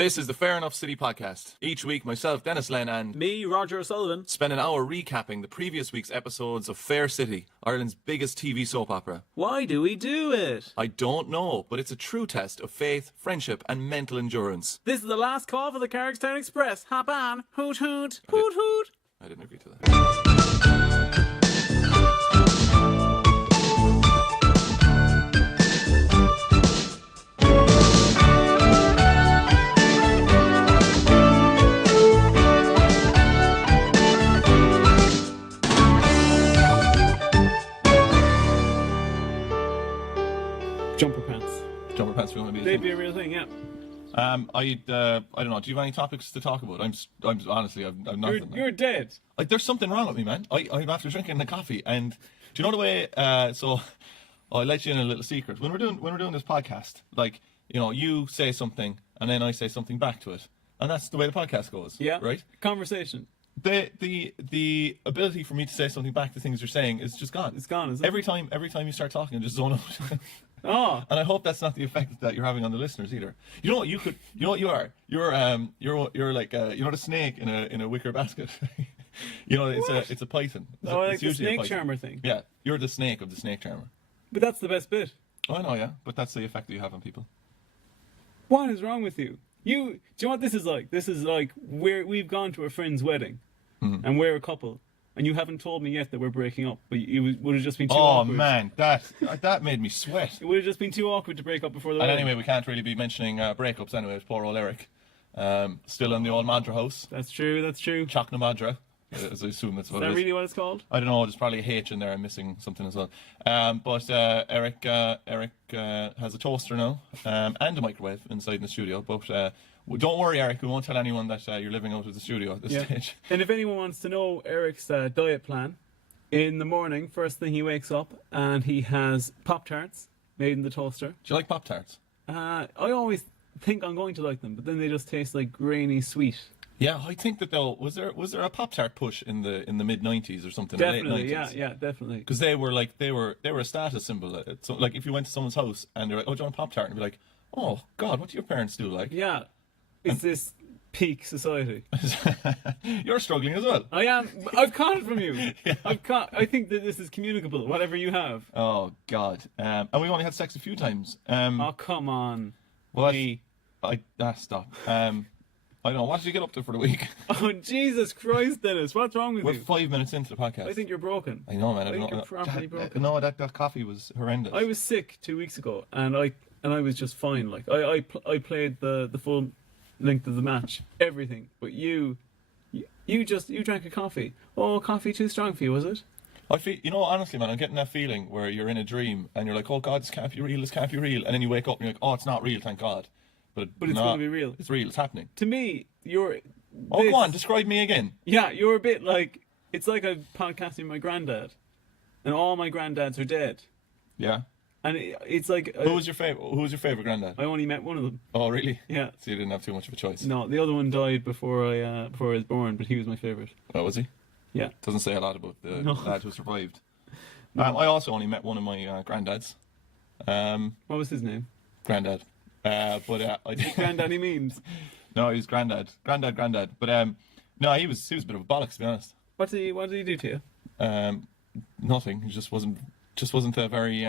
This is the Fair Enough City podcast. Each week, myself, Dennis Len, and me, Roger O'Sullivan, spend an hour recapping the previous week's episodes of Fair City, Ireland's biggest TV soap opera. Why do we do it? I don't know, but it's a true test of faith, friendship, and mental endurance. This is the last call for the Carrickstown Express. Hop on. Hoot hoot. Hoot hoot. I didn't agree to that. Jumper pants. Jumper pants will be. They'd be a real thing, yeah. I don't know. Do you have any topics to talk about? I'm honestly, I've nothing. You're dead. Like, there's something wrong with me, man. I'm after drinking the coffee, and do you know the way? So I'll let you in a little secret. When we're doing this podcast, like, you know, you say something, and then I say something back to it, and that's the way the podcast goes. Yeah. Right. Conversation. The ability for me to say something back to things you're saying is just gone. It's gone, isn't it? Every time you start talking, I just zone out. Oh. And I hope that's not the effect that you're having on the listeners either. You know what you are? You're like you know, the snake in a wicker basket. You know, it's a python. Oh, it's like the snake charmer thing. Yeah, you're the snake of the snake charmer. But that's the best bit. Oh, I know, yeah, but that's the effect that you have on people. What is wrong with you? Do you know what this is like? This is like we've gone to a friend's wedding, and we're a couple. And you haven't told me yet that we're breaking up, but it would have just been too awkward. Oh man, that made me sweat. It would have just been too awkward to break up before the wedding. And anyway, we can't really be mentioning breakups anyway. It's poor old Eric, still in the old Madra house. That's true. Chakna Madra, as I assume that's what it is. Is that really what it's called? I don't know. There's probably a H in there. I'm missing something as well. But Eric has a toaster now and a microwave inside the studio. But don't worry, Eric. We won't tell anyone that you're living out of the studio at this stage. And if anyone wants to know Eric's diet plan, in the morning, first thing he wakes up and he has Pop-Tarts made in the toaster. Do you like Pop-Tarts? I always think I'm going to like them, but then they just taste like grainy sweet. Yeah, I think that though was there a Pop-Tart push in the mid '90s or something? Definitely, late 90s? yeah, definitely. Because they were a status symbol. So, like, if you went to someone's house and they're like, "Oh, do you want a Pop-Tart?" and be like, "Oh God, what do your parents do?" Like, yeah, it's this peak society. You're struggling as well. I am. I've caught it from you. Yeah. I think that this is communicable. Whatever you have. Oh God, and we only had sex a few times. Oh come on. Well, stop. I don't know. What did you get up to for the week? Oh, Jesus Christ, Dennis. What's wrong with We're you? 5 minutes into the podcast. I think you're broken. I know, man. I think you're properly broken. No, that coffee was horrendous. I was sick 2 weeks ago, and I was just fine. Like, I played the full length of the match, everything. But you drank a coffee. Oh, coffee too strong for you, was it? I feel, you know, honestly, man, I'm getting that feeling where you're in a dream, and you're like, oh God, this can't be real, and then you wake up and you're like, oh, it's not real, thank God. But it's going to be real. It's real. It's happening. To me, you're... Oh, go on. Describe me again. Yeah, you're a bit like... It's like I'm podcasting my granddad. And all my granddads are dead. Yeah. And it's like... Who was your favourite granddad? I only met one of them. Oh, really? Yeah. So you didn't have too much of a choice? No, the other one died before I was born, but he was my favourite. Oh, was he? Yeah. Doesn't say a lot about the lad who survived. No. I also only met one of my granddads. What was his name? Granddad. I did. Granddaddy memes. No, he was granddad. But no, he was a bit of a bollocks, to be honest. What did he do to you? Nothing. He just wasn't a very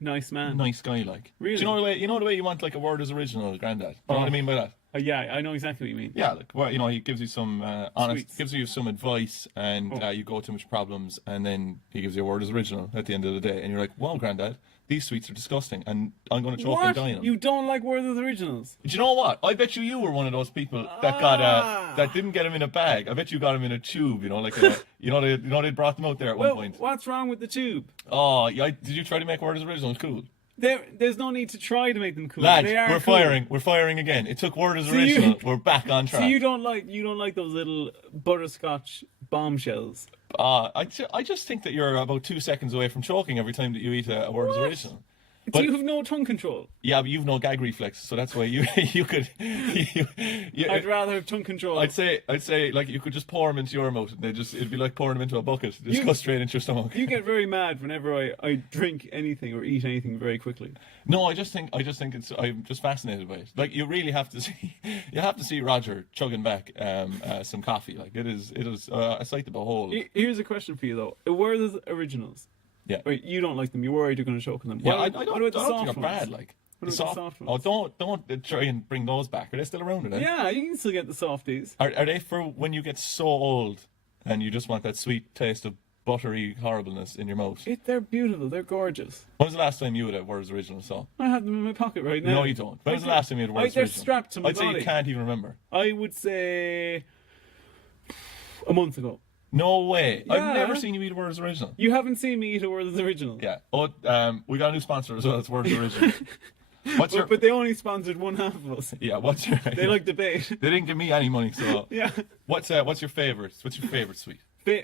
nice man. Nice guy, like. Really? Do you know the way you want like a word as original as granddad? Do you know what I mean by that? Yeah, I know exactly what you mean. Yeah, like, well, you know, he gives you some Sweets. gives you some advice, and you go to him with problems, and then he gives you a word as original at the end of the day, and you're like, "Well, granddad, these sweets are disgusting, and I'm going to choke and die on them." You don't like Werther's originals? Do you know what? I bet you were one of those people that got that didn't get him in a bag. I bet you got him in a tube. You know, like they brought them out there at one point. What's wrong with the tube? Oh, yeah, did you try to make Werther's originals cool? There's no need to try to make them cool. Lads, we're firing. We're firing again. It took Werther's original. We're back on track. So you don't like those little butterscotch bombshells? I just think that you're about 2 seconds away from choking every time that you eat a Werther's original. But you have no tongue control. yeah, but you've no gag reflex, so that's why you could. I'd rather have tongue control. I'd say like you could just pour them into your mouth, and it'd be like pouring them into a bucket. Just go straight into your stomach. You get very mad whenever I drink anything or eat anything very quickly. No, I just think I'm just fascinated by it. Like you really have to see Roger chugging back some coffee. Like it is a sight to behold. Here's a question for you though: were the originals? Yeah. Wait, you don't like them. You're worried you're going to choke on them. Yeah, What I about don't the think soft they're ones? bad. Like What about the soft ones? Oh, don't try and bring those back. Are they still around? Are they? Yeah, you can still get the softies. Are they for when you get so old and you just want that sweet taste of buttery horribleness in your mouth? They're beautiful. They're gorgeous. When was the last time you had a Where's Original song? I have them in my pocket right now. No, you don't. When was the last time you had a Where's They're Original? strapped to my I'd say body. you can't even remember. I would say a month ago. No way. Yeah. I've never seen you eat a Where's Original. You haven't seen me eat a Werther's original. Yeah. Oh, we got a new sponsor as well. It's Where's Original. What's your? But they only sponsored one half of us. Yeah. What's your? They like debate. They didn't give me any money, so. Yeah. What's your favorite? What's your favorite sweet?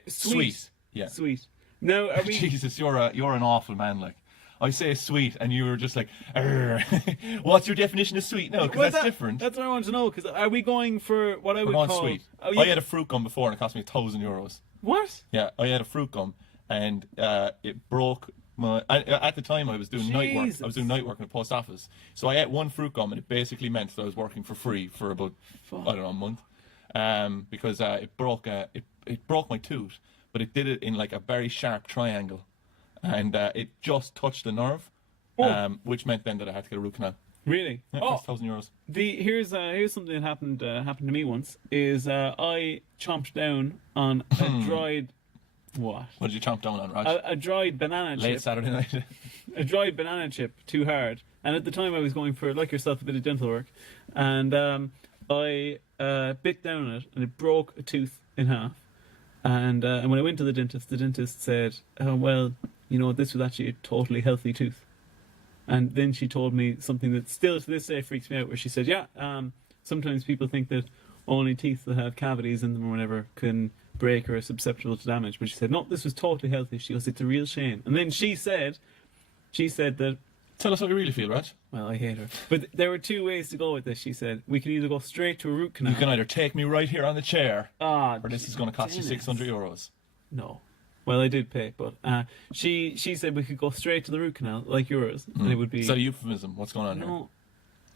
Sweet. Yeah. Sweet. No, I mean, Jesus, you're an awful man. Like, I say sweet, and you were just like, "Arr." What's your definition of sweet? No, because that's different. That's what I want to know. Because are we going for what I would We're call going sweet. Oh, I had a fruit gum before, and it cost me €1,000. What? Yeah, I had a fruit gum, and it broke my. At the time, I was doing night work. I was doing night work in the post office, so I ate one fruit gum, and it basically meant that I was working for free for about I don't know, a month, because it broke my tooth, but it did it in like a very sharp triangle, and it just touched the nerve, which meant then that I had to get a root canal. Really? Yeah, cost €1,000. Here's something that happened to me once. Is I chomped down on a dried what? What did you chomp down on, Raj? A dried banana Late chip. Saturday night. A dried banana chip too hard, and at the time I was going for, like yourself, a bit of dental work, and I bit down on it, and it broke a tooth in half. And when I went to the dentist said, "Oh well, you know, this was actually a totally healthy tooth." And then she told me something that still to this day freaks me out, where she said, "Yeah, sometimes people think that only teeth that have cavities in them or whatever can break or are susceptible to damage." But she said, "No, this was totally healthy." She goes, "It's a real shame." And then she said that. Tell us how you really feel, Raj. Well, I hate her. But there were two ways to go with this. She said, we can either go straight to a root canal. You can either take me right here on the chair, or this is going to cost you Dennis. €600. No. Well, I did pay, but she said we could go straight to the root canal, like yours, and it would be... Is that a euphemism? What's going on here? No.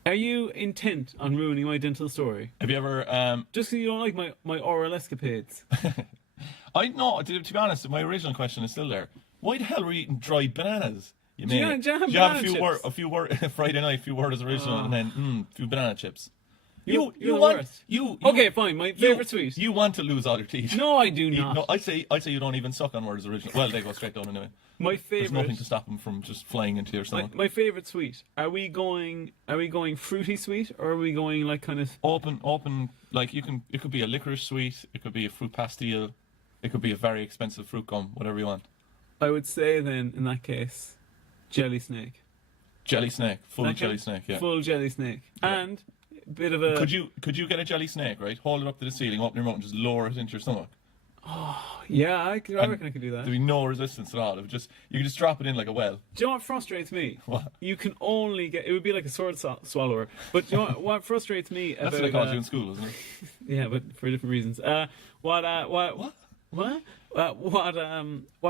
Are you intent on ruining my dental story? Have you ever... Just because you don't like my oral escapades. No, to be honest, my original question is still there. Why the hell were you eating dried bananas? You Do you made have Did you have banana a few word Friday night, a few Where's Original, and then a few banana chips. You're the want worst. you Okay, fine. My favourite sweet. You want to lose all your teeth. No, I do not. No, I'd say you don't even suck on Where's Original. Well, they go straight down anyway. My There's nothing favourite... to stop them from just flying into your stomach. My favourite sweet. Are we going fruity sweet, or are we going like kind of... Open, like it could be a licorice sweet, it could be a fruit pastille, it could be a very expensive fruit gum, whatever you want. I would say then, in that case, jelly snake. Jelly snake, full Okay. jelly snake, yeah. Full jelly snake. Yeah. And a bit of a... Could you get a jelly snake, right? Hold it up to the ceiling, open your mouth and just lower it into your stomach. Yeah, I reckon I could do that. There'd be no resistance at all. You could just drop it in like a well. Do you know what frustrates me? What? You can only get... It would be like a sword swallower. But do you know what frustrates me That's about... what they called you in school, isn't it? Yeah, but for different reasons. What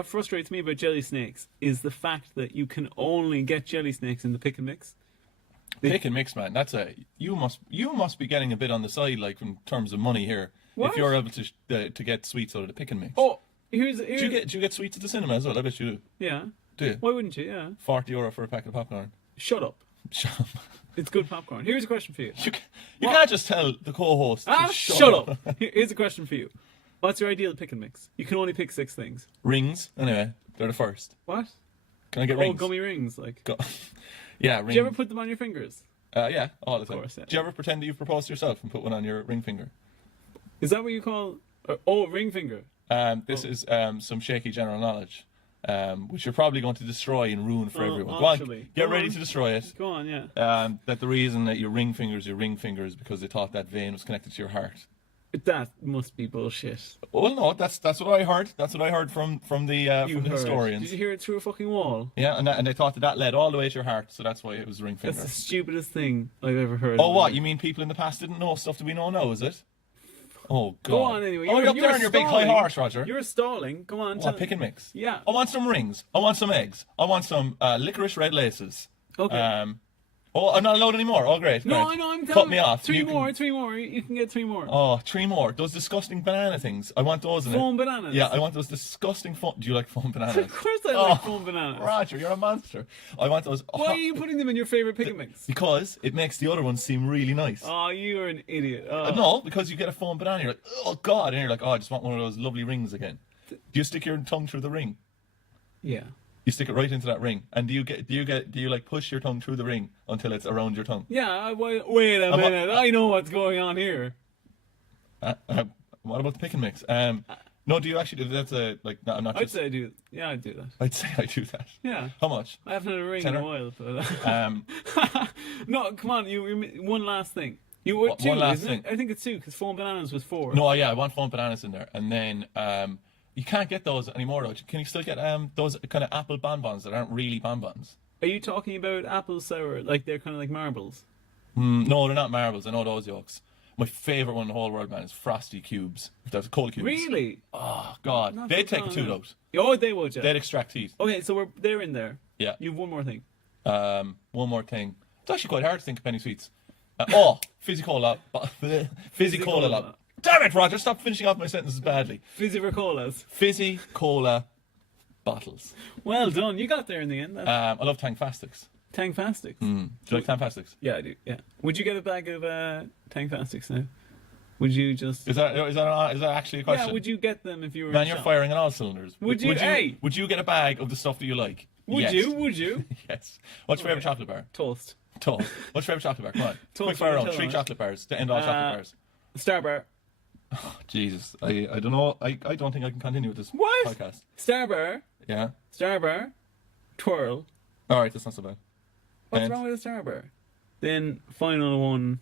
frustrates me about jelly snakes is the fact that you can only get jelly snakes in the pick and mix. Pick and mix, man. You must be getting a bit on the side, like in terms of money here. What? If you're able to get sweets out of the pick and mix. Oh, here's do you get sweets at the cinema as well? I bet you do. yeah. Do you? Why wouldn't you? Yeah. €40 for a packet of popcorn. Shut up. Shut up. It's good popcorn. Here's a question for you. You can't just tell the co-host. To Shut up. Here's a question for you. What's your ideal pick and mix? You can only pick 6 things. Rings. Anyway, they're the first. What? Can I get Oh, rings? gummy rings. Like. Yeah, rings. Do you ever put them on your fingers? Yeah, all the time. Of course, yeah. Do you ever pretend that you've proposed to yourself and put one on your ring finger? Is that what you call... ring finger. This is some shaky general knowledge, which you're probably going to destroy and ruin for everyone. Go actually. on, get Go ready on. to destroy it. Go on, yeah. That the reason that your ring finger is because they thought that vein was connected to your heart. That must be bullshit. Well, no, that's what I heard. That's what I heard from the You from the heard. historians. Did you hear it through a fucking wall? Yeah, and they thought that led all the way to your heart, so that's why it was ring finger. That's the stupidest thing I've ever heard. Oh, what? You mean people in the past didn't know stuff that we know now, is it? Oh, God. Go on anyway. Oh, you're up there on your big high stalling. horse, Roger. You're stalling. Go on. What, pick and mix? Yeah. I want some rings. I want some eggs. I want some licorice red laces. Okay. Oh, I'm not allowed anymore. Oh, great. No, great. I know. I'm Cut telling me you. off. Three You more. You can get 3 more. Oh, 3 more. Those disgusting banana things. I want those in Foam it. bananas. Yeah, I want those disgusting foam. Do you like foam bananas? Of course I like foam bananas. Roger, you're a monster. I want those. Why are you putting them in your favorite pick and mix? Because it makes the other ones seem really nice. Oh, you're an idiot. Oh. No, because you get a foam banana, you're like, oh God, and you're like, oh, I just want one of those lovely rings again. Do you stick your tongue through the ring? Yeah. You stick it right into that ring, and do you like push your tongue through the ring until it's around your tongue? Yeah. Wait a minute. I know what's going on here. What about the pick and mix? No, do you actually do that? That's no, I'm not. I'd say I do. Yeah, I'd do that. I'd say I do that. Yeah. How much? I haven't had a ring Tenner? in a while. But, no, come on. You one last thing. You were two, one last isn't it? thing. I think it's 2 because foam bananas was 4. No, yeah, I want foam bananas in there, and then you can't get those anymore. Though. Can you still get those kind of apple bonbons that aren't really bonbons? Are you talking about apple sour? Like they're kind of like marbles? No, they're not marbles. I know those yolks. My favourite one in the whole world, man, is Frosty Cubes. If that's cold cubes. Really? Oh, God. Not They'd so take a far, tooth no. out. Oh, they would. Yeah. They'd extract teeth. Okay, so they're in there. Yeah. You have one more thing. One more thing. It's actually quite hard to think of penny sweets. Fizzy cola. Fizzy cola. cola. Damn it, Roger. Stop finishing off my sentences badly. Fizzy Ricolas. Fizzy cola bottles. Well done. You got there in the end. I love Tangfastics. Tangfastics. Do you like Tangfastics? Yeah, I do. Yeah. Would you get a bag of Tangfastics now? Would you just? Is that actually a question? Yeah. Would you get them if you were? Man, in you're shop? firing on all cylinders. Would you? Hey! Would you get a bag of the stuff that you like? Would Yes. you? Would you? Yes. What's your favourite chocolate bar? Toast. Toast. What's your favourite chocolate bar? Come on. Toast Quick fire or round. Nutella? 3 chocolate bars to end all chocolate bars. Starbar. Jesus. I don't know. I don't think I can continue with this What? podcast. Starbar. Yeah. Starbar. Twirl. Alright, that's not so bad. What's And wrong with a Starbar? Then final one.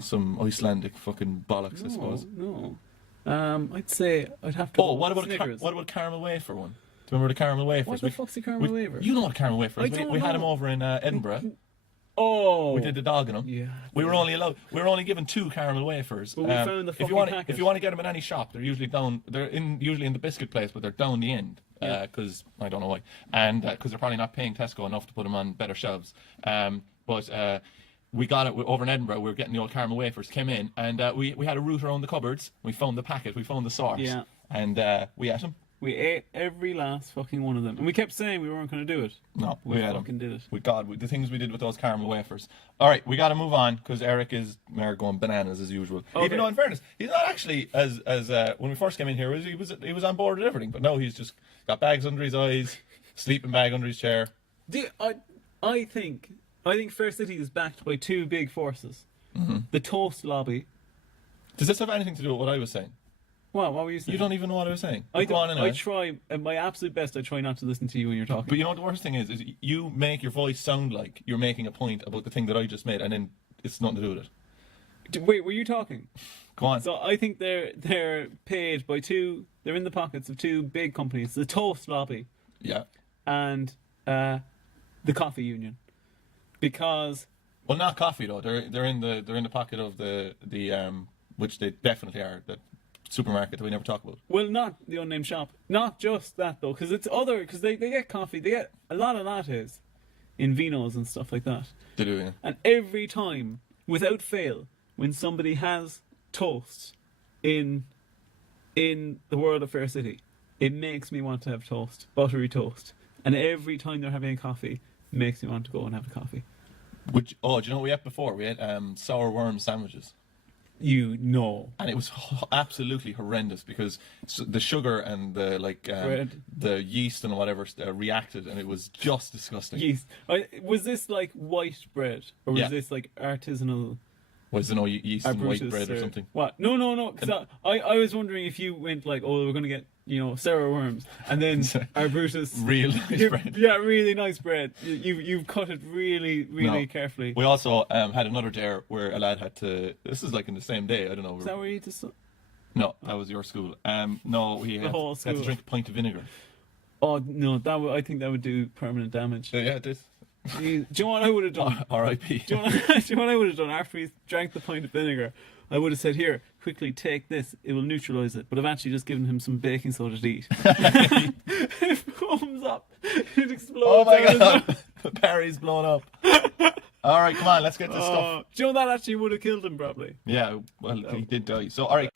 some Icelandic fucking bollocks, I suppose. No. I'd say I'd have to. Oh, go what about Snickers. what about caramel wafer one? Do you remember the caramel wafers? What the fuck's a caramel wafer? You know what a caramel wafer is. I don't We had know. them over in Edinburgh. Oh. We did the dog in them. Yeah. We were only given 2 caramel wafers. But we found the if you fucking want packet. if you want to get them in any shop, they're usually down. Usually in the biscuit place, but they're down the end because I don't know why, and because they're probably not paying Tesco enough to put them on better shelves. But we got it over in Edinburgh. We were getting the old caramel wafers. Came in and we had a route around the cupboards. We found the packet. We found the source. Yeah. And we ate them. We ate every last fucking one of them, and we kept saying we weren't going to do it. No, We ate fucking them. did it. The things we did with those caramel wafers. All right, we got to move on because Eric is going bananas as usual. Okay. Even though, in fairness, he's not actually as when we first came in here. He was on board with everything, but no, he's just got bags under his eyes, sleeping bag under his chair. I think Fair City is backed by 2 big forces: the Toast Lobby. Does this have anything to do with what I was saying? What were you saying? You don't even know what I was saying. I Go on don't. anyway. I try at my absolute best. I try not to listen to you when you're talking. But you know what the worst thing is you make your voice sound like you're making a point about the thing that I just made, and then it's nothing to do with it. Wait, were you talking? Go on. So I think they're paid by 2. They're in the pockets of 2 big companies: the Toast Lobby Yeah. and the Coffee Union. Because Well, not coffee though. They're in the pocket of the which they definitely are, the supermarket that we never talk about. well, not the unnamed shop. Not just that though, because it's other. Because they get coffee. They get a lot of lattes in vinos and stuff like that. They do, yeah. And every time, without fail, when somebody has toast in the world of Fair City, it makes me want to have toast, buttery toast. And every time they're having a coffee, it makes me want to go and have a coffee. Do you know what we had before? We had sour worm sandwiches. You know. And it was absolutely horrendous because the sugar and the Bread. the yeast and whatever reacted, and it was just disgusting. Yeast. Was this like white bread, or was Yeah. this like artisanal? Was there no yeast Our in white Brutus, bread or something? What? No. Because I was wondering if you went like, oh, we're going to get, sour worms. And then our Brutus. Real nice bread. Yeah, really nice bread. You've cut it really, really carefully. We also had another dare where a lad had to. This is like in the same day. I don't know. Is that where you just... No, that was your school. No, he had to drink a pint of vinegar. Oh no, I think that would do permanent damage. Yeah, it did. Do you know what I would have done? R.I.P. Do you know what I would have done after he drank the pint of vinegar? I would have said, "Here, quickly take this. It will neutralise it." But I've actually just given him some baking soda to eat. It foams up. It explodes. Oh my god! Barry's blown up. All right, come on, let's get this stuff. Do you know that actually would have killed him probably? Yeah, well, he did die. So, all right.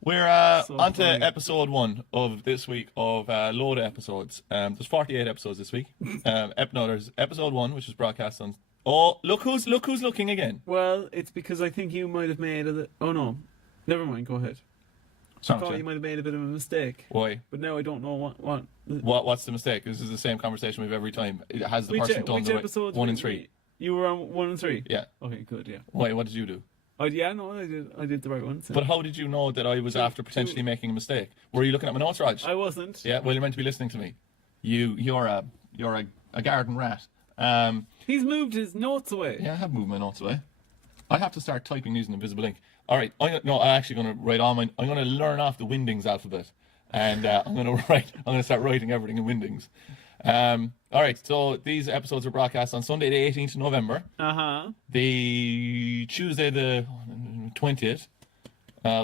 We're on to episode 1 of this week of a load of episodes. There's 48 episodes this week. There's episode 1, which is broadcast on... Oh, look who's looking again. Well, it's because I think you might have made Oh no, never mind, go ahead. I thought you might have made a bit of a mistake. Why? But now I don't know what... What's the mistake? This is the same conversation we've every time. It has the person done the right... 1 and 3. You were on 1 and 3? Yeah. Okay, good, yeah. Why, what did you do? I did the right one. So. But how did you know that I was after potentially making a mistake? Were you looking at my notes, Raj? I wasn't. Yeah, well, you're meant to be listening to me. You're a garden rat. He's moved his notes away. Yeah, I have moved my notes away. I have to start typing using invisible ink. All right, I'm actually going to write on I'm going to learn off the Windings alphabet, and I'm going to start writing everything in Windings. All right, so these episodes were broadcast on Sunday, the 18th of November. The Tuesday, the 20th.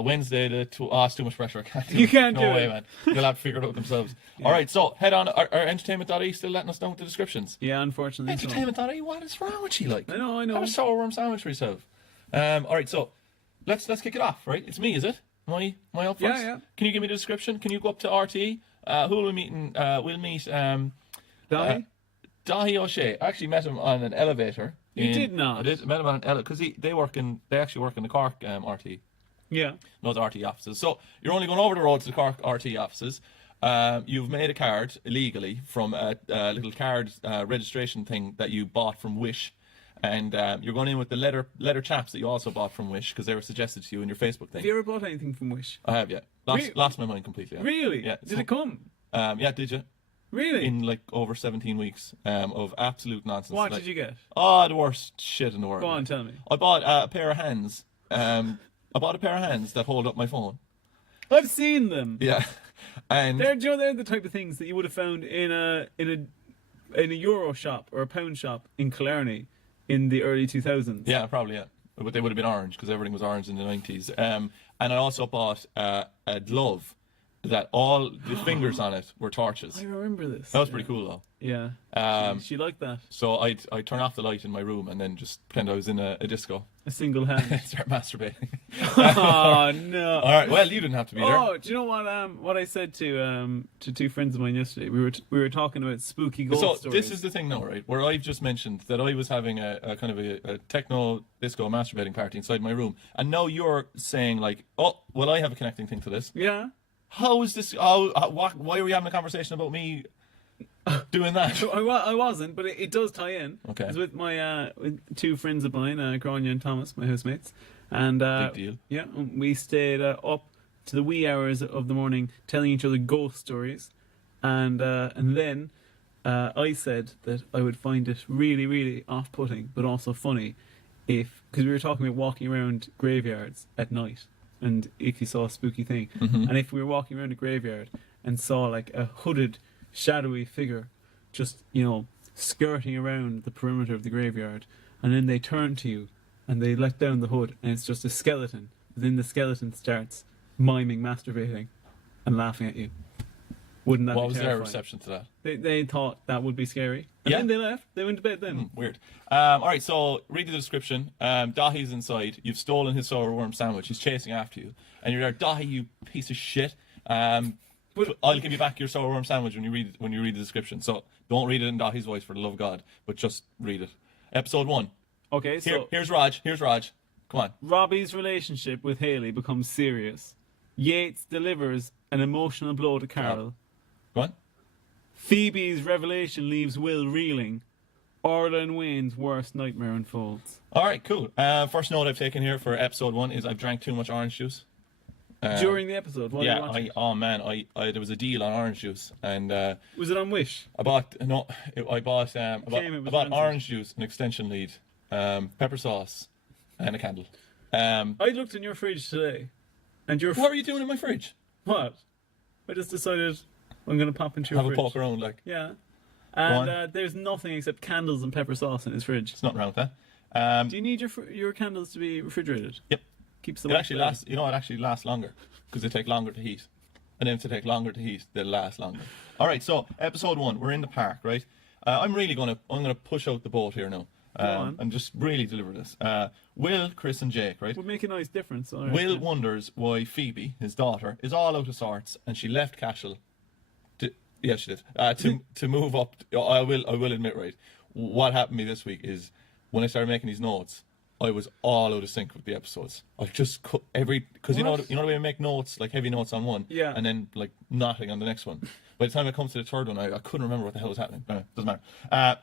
Wednesday, the it's too much pressure. I can't do it. You can't do it. No way, man. They'll have to figure it out themselves. Yeah. All right, so head on. Our entertainment.ie still letting us down with the descriptions. Yeah, unfortunately. Entertainment.ie, what is wrong with you? Like, I know. Have a sour worm sandwich for yourself. All right, so let's kick it off. Right, it's me, is it? Am I up first? Yeah. Can you give me the description? Can you go up to RT? Who will we meet? We'll meet Dahi O'Shea. I actually met him on an elevator. You did not. I did. Met him on an elevator because they actually work in the Cork RT. Yeah. Those RT offices. So you're only going over the road to the Cork RT offices. You've made a card illegally from a little card registration thing that you bought from Wish. And you're going in with the leather chaps that you also bought from Wish because they were suggested to you in your Facebook thing. Have you ever bought anything from Wish? I have, yeah. Lost my mind completely. Yeah. Really? Yeah. Did it come? Yeah, did you? Really? In like over 17 weeks of absolute nonsense. What did you get? Oh, the worst shit in the world. Go on, tell me. I bought a pair of hands. I bought a pair of hands that hold up my phone. I've seen them. Yeah, and they're the type of things that you would have found in a Euro shop or a pound shop in Killarney in the early 2000s. Yeah, probably, yeah. But they would have been orange because everything was orange in the 90s. And I also bought a glove that all the fingers on it were torches. I remember this. That was pretty cool, though. Yeah. She liked that. So I'd turn off the light in my room and then just pretend I was in a disco. A single hand. Start masturbating. Oh no! All right. Well, you didn't have to be there. Oh, do you know what I said to two friends of mine yesterday? We were talking about spooky ghost stories. So this is the thing, now, right? Where I've just mentioned that I was having a kind of a techno disco masturbating party inside my room, and now you're saying like, oh, well, I have a connecting thing to this. Yeah. How is this? Why are we having a conversation about me doing that? So I wasn't, but it does tie in. Okay. I was with my with two friends of mine, Grania and Thomas, my housemates, and big deal. Yeah, we stayed up to the wee hours of the morning telling each other ghost stories, and then I said that I would find it really, really off-putting, but also funny, because we were talking about walking around graveyards at night. And if you saw a spooky thing, and if we were walking around a graveyard and saw like a hooded, shadowy figure just, skirting around the perimeter of the graveyard, and then they turn to you and they let down the hood and it's just a skeleton. Then the skeleton starts miming masturbating and laughing at you. Wouldn't that be terrifying? What was their reception to that? They thought that would be scary. And then they left. They went to bed then. Weird. All right, so read the description. Dahi's inside. You've stolen his sour worm sandwich. He's chasing after you. And you're there, Dahi, you piece of shit. But I'll give you back your sour worm sandwich when you read the description. So don't read it in Dahi's voice, for the love of God, but just read it. Episode 1. Okay, so... Here's Raj. Come on. Robbie's relationship with Haley becomes serious. Yates delivers an emotional blow to Carol. Go on. Phoebe's revelation leaves Will reeling. Orla and Wayne's worst nightmare unfolds. All right, cool. First note I've taken here for episode 1 is I've drank too much orange juice. During the episode, while you were watching? I there was a deal on orange juice, and Was it on Wish? I bought rancid. orange juice, an extension lead, pepper sauce, and a candle. I looked in your fridge today, and your What were you doing in my fridge? what? I just decided I'm gonna pop into your Have fridge. a poke around, like. Yeah, on. and there's nothing except candles and pepper sauce in his fridge. It's nothing wrong with that. Do you need your candles to be refrigerated? Yep. Keeps the It wax actually better. lasts. You know, it actually lasts longer because they take longer to heat, and then if they take longer to heat, they'll last longer. All right. So episode 1, we're in the park, right? I'm gonna push out the boat here now, on. and just really deliver this. Will, Chris, and Jake, right? Would make a nice difference. All right. Will wonders why Phoebe, his daughter, is all out of sorts, and she left Cashel. Yeah, she did. To move up. I will admit, right. What happened to me this week is when I started making these notes, I was all out of sync with the episodes. I just cut because you know What? the way I make notes, like heavy notes on one, Yeah. and then like nothing on the next one. By the time I come to the third one, I couldn't remember what the hell was happening. Anyway, doesn't matter.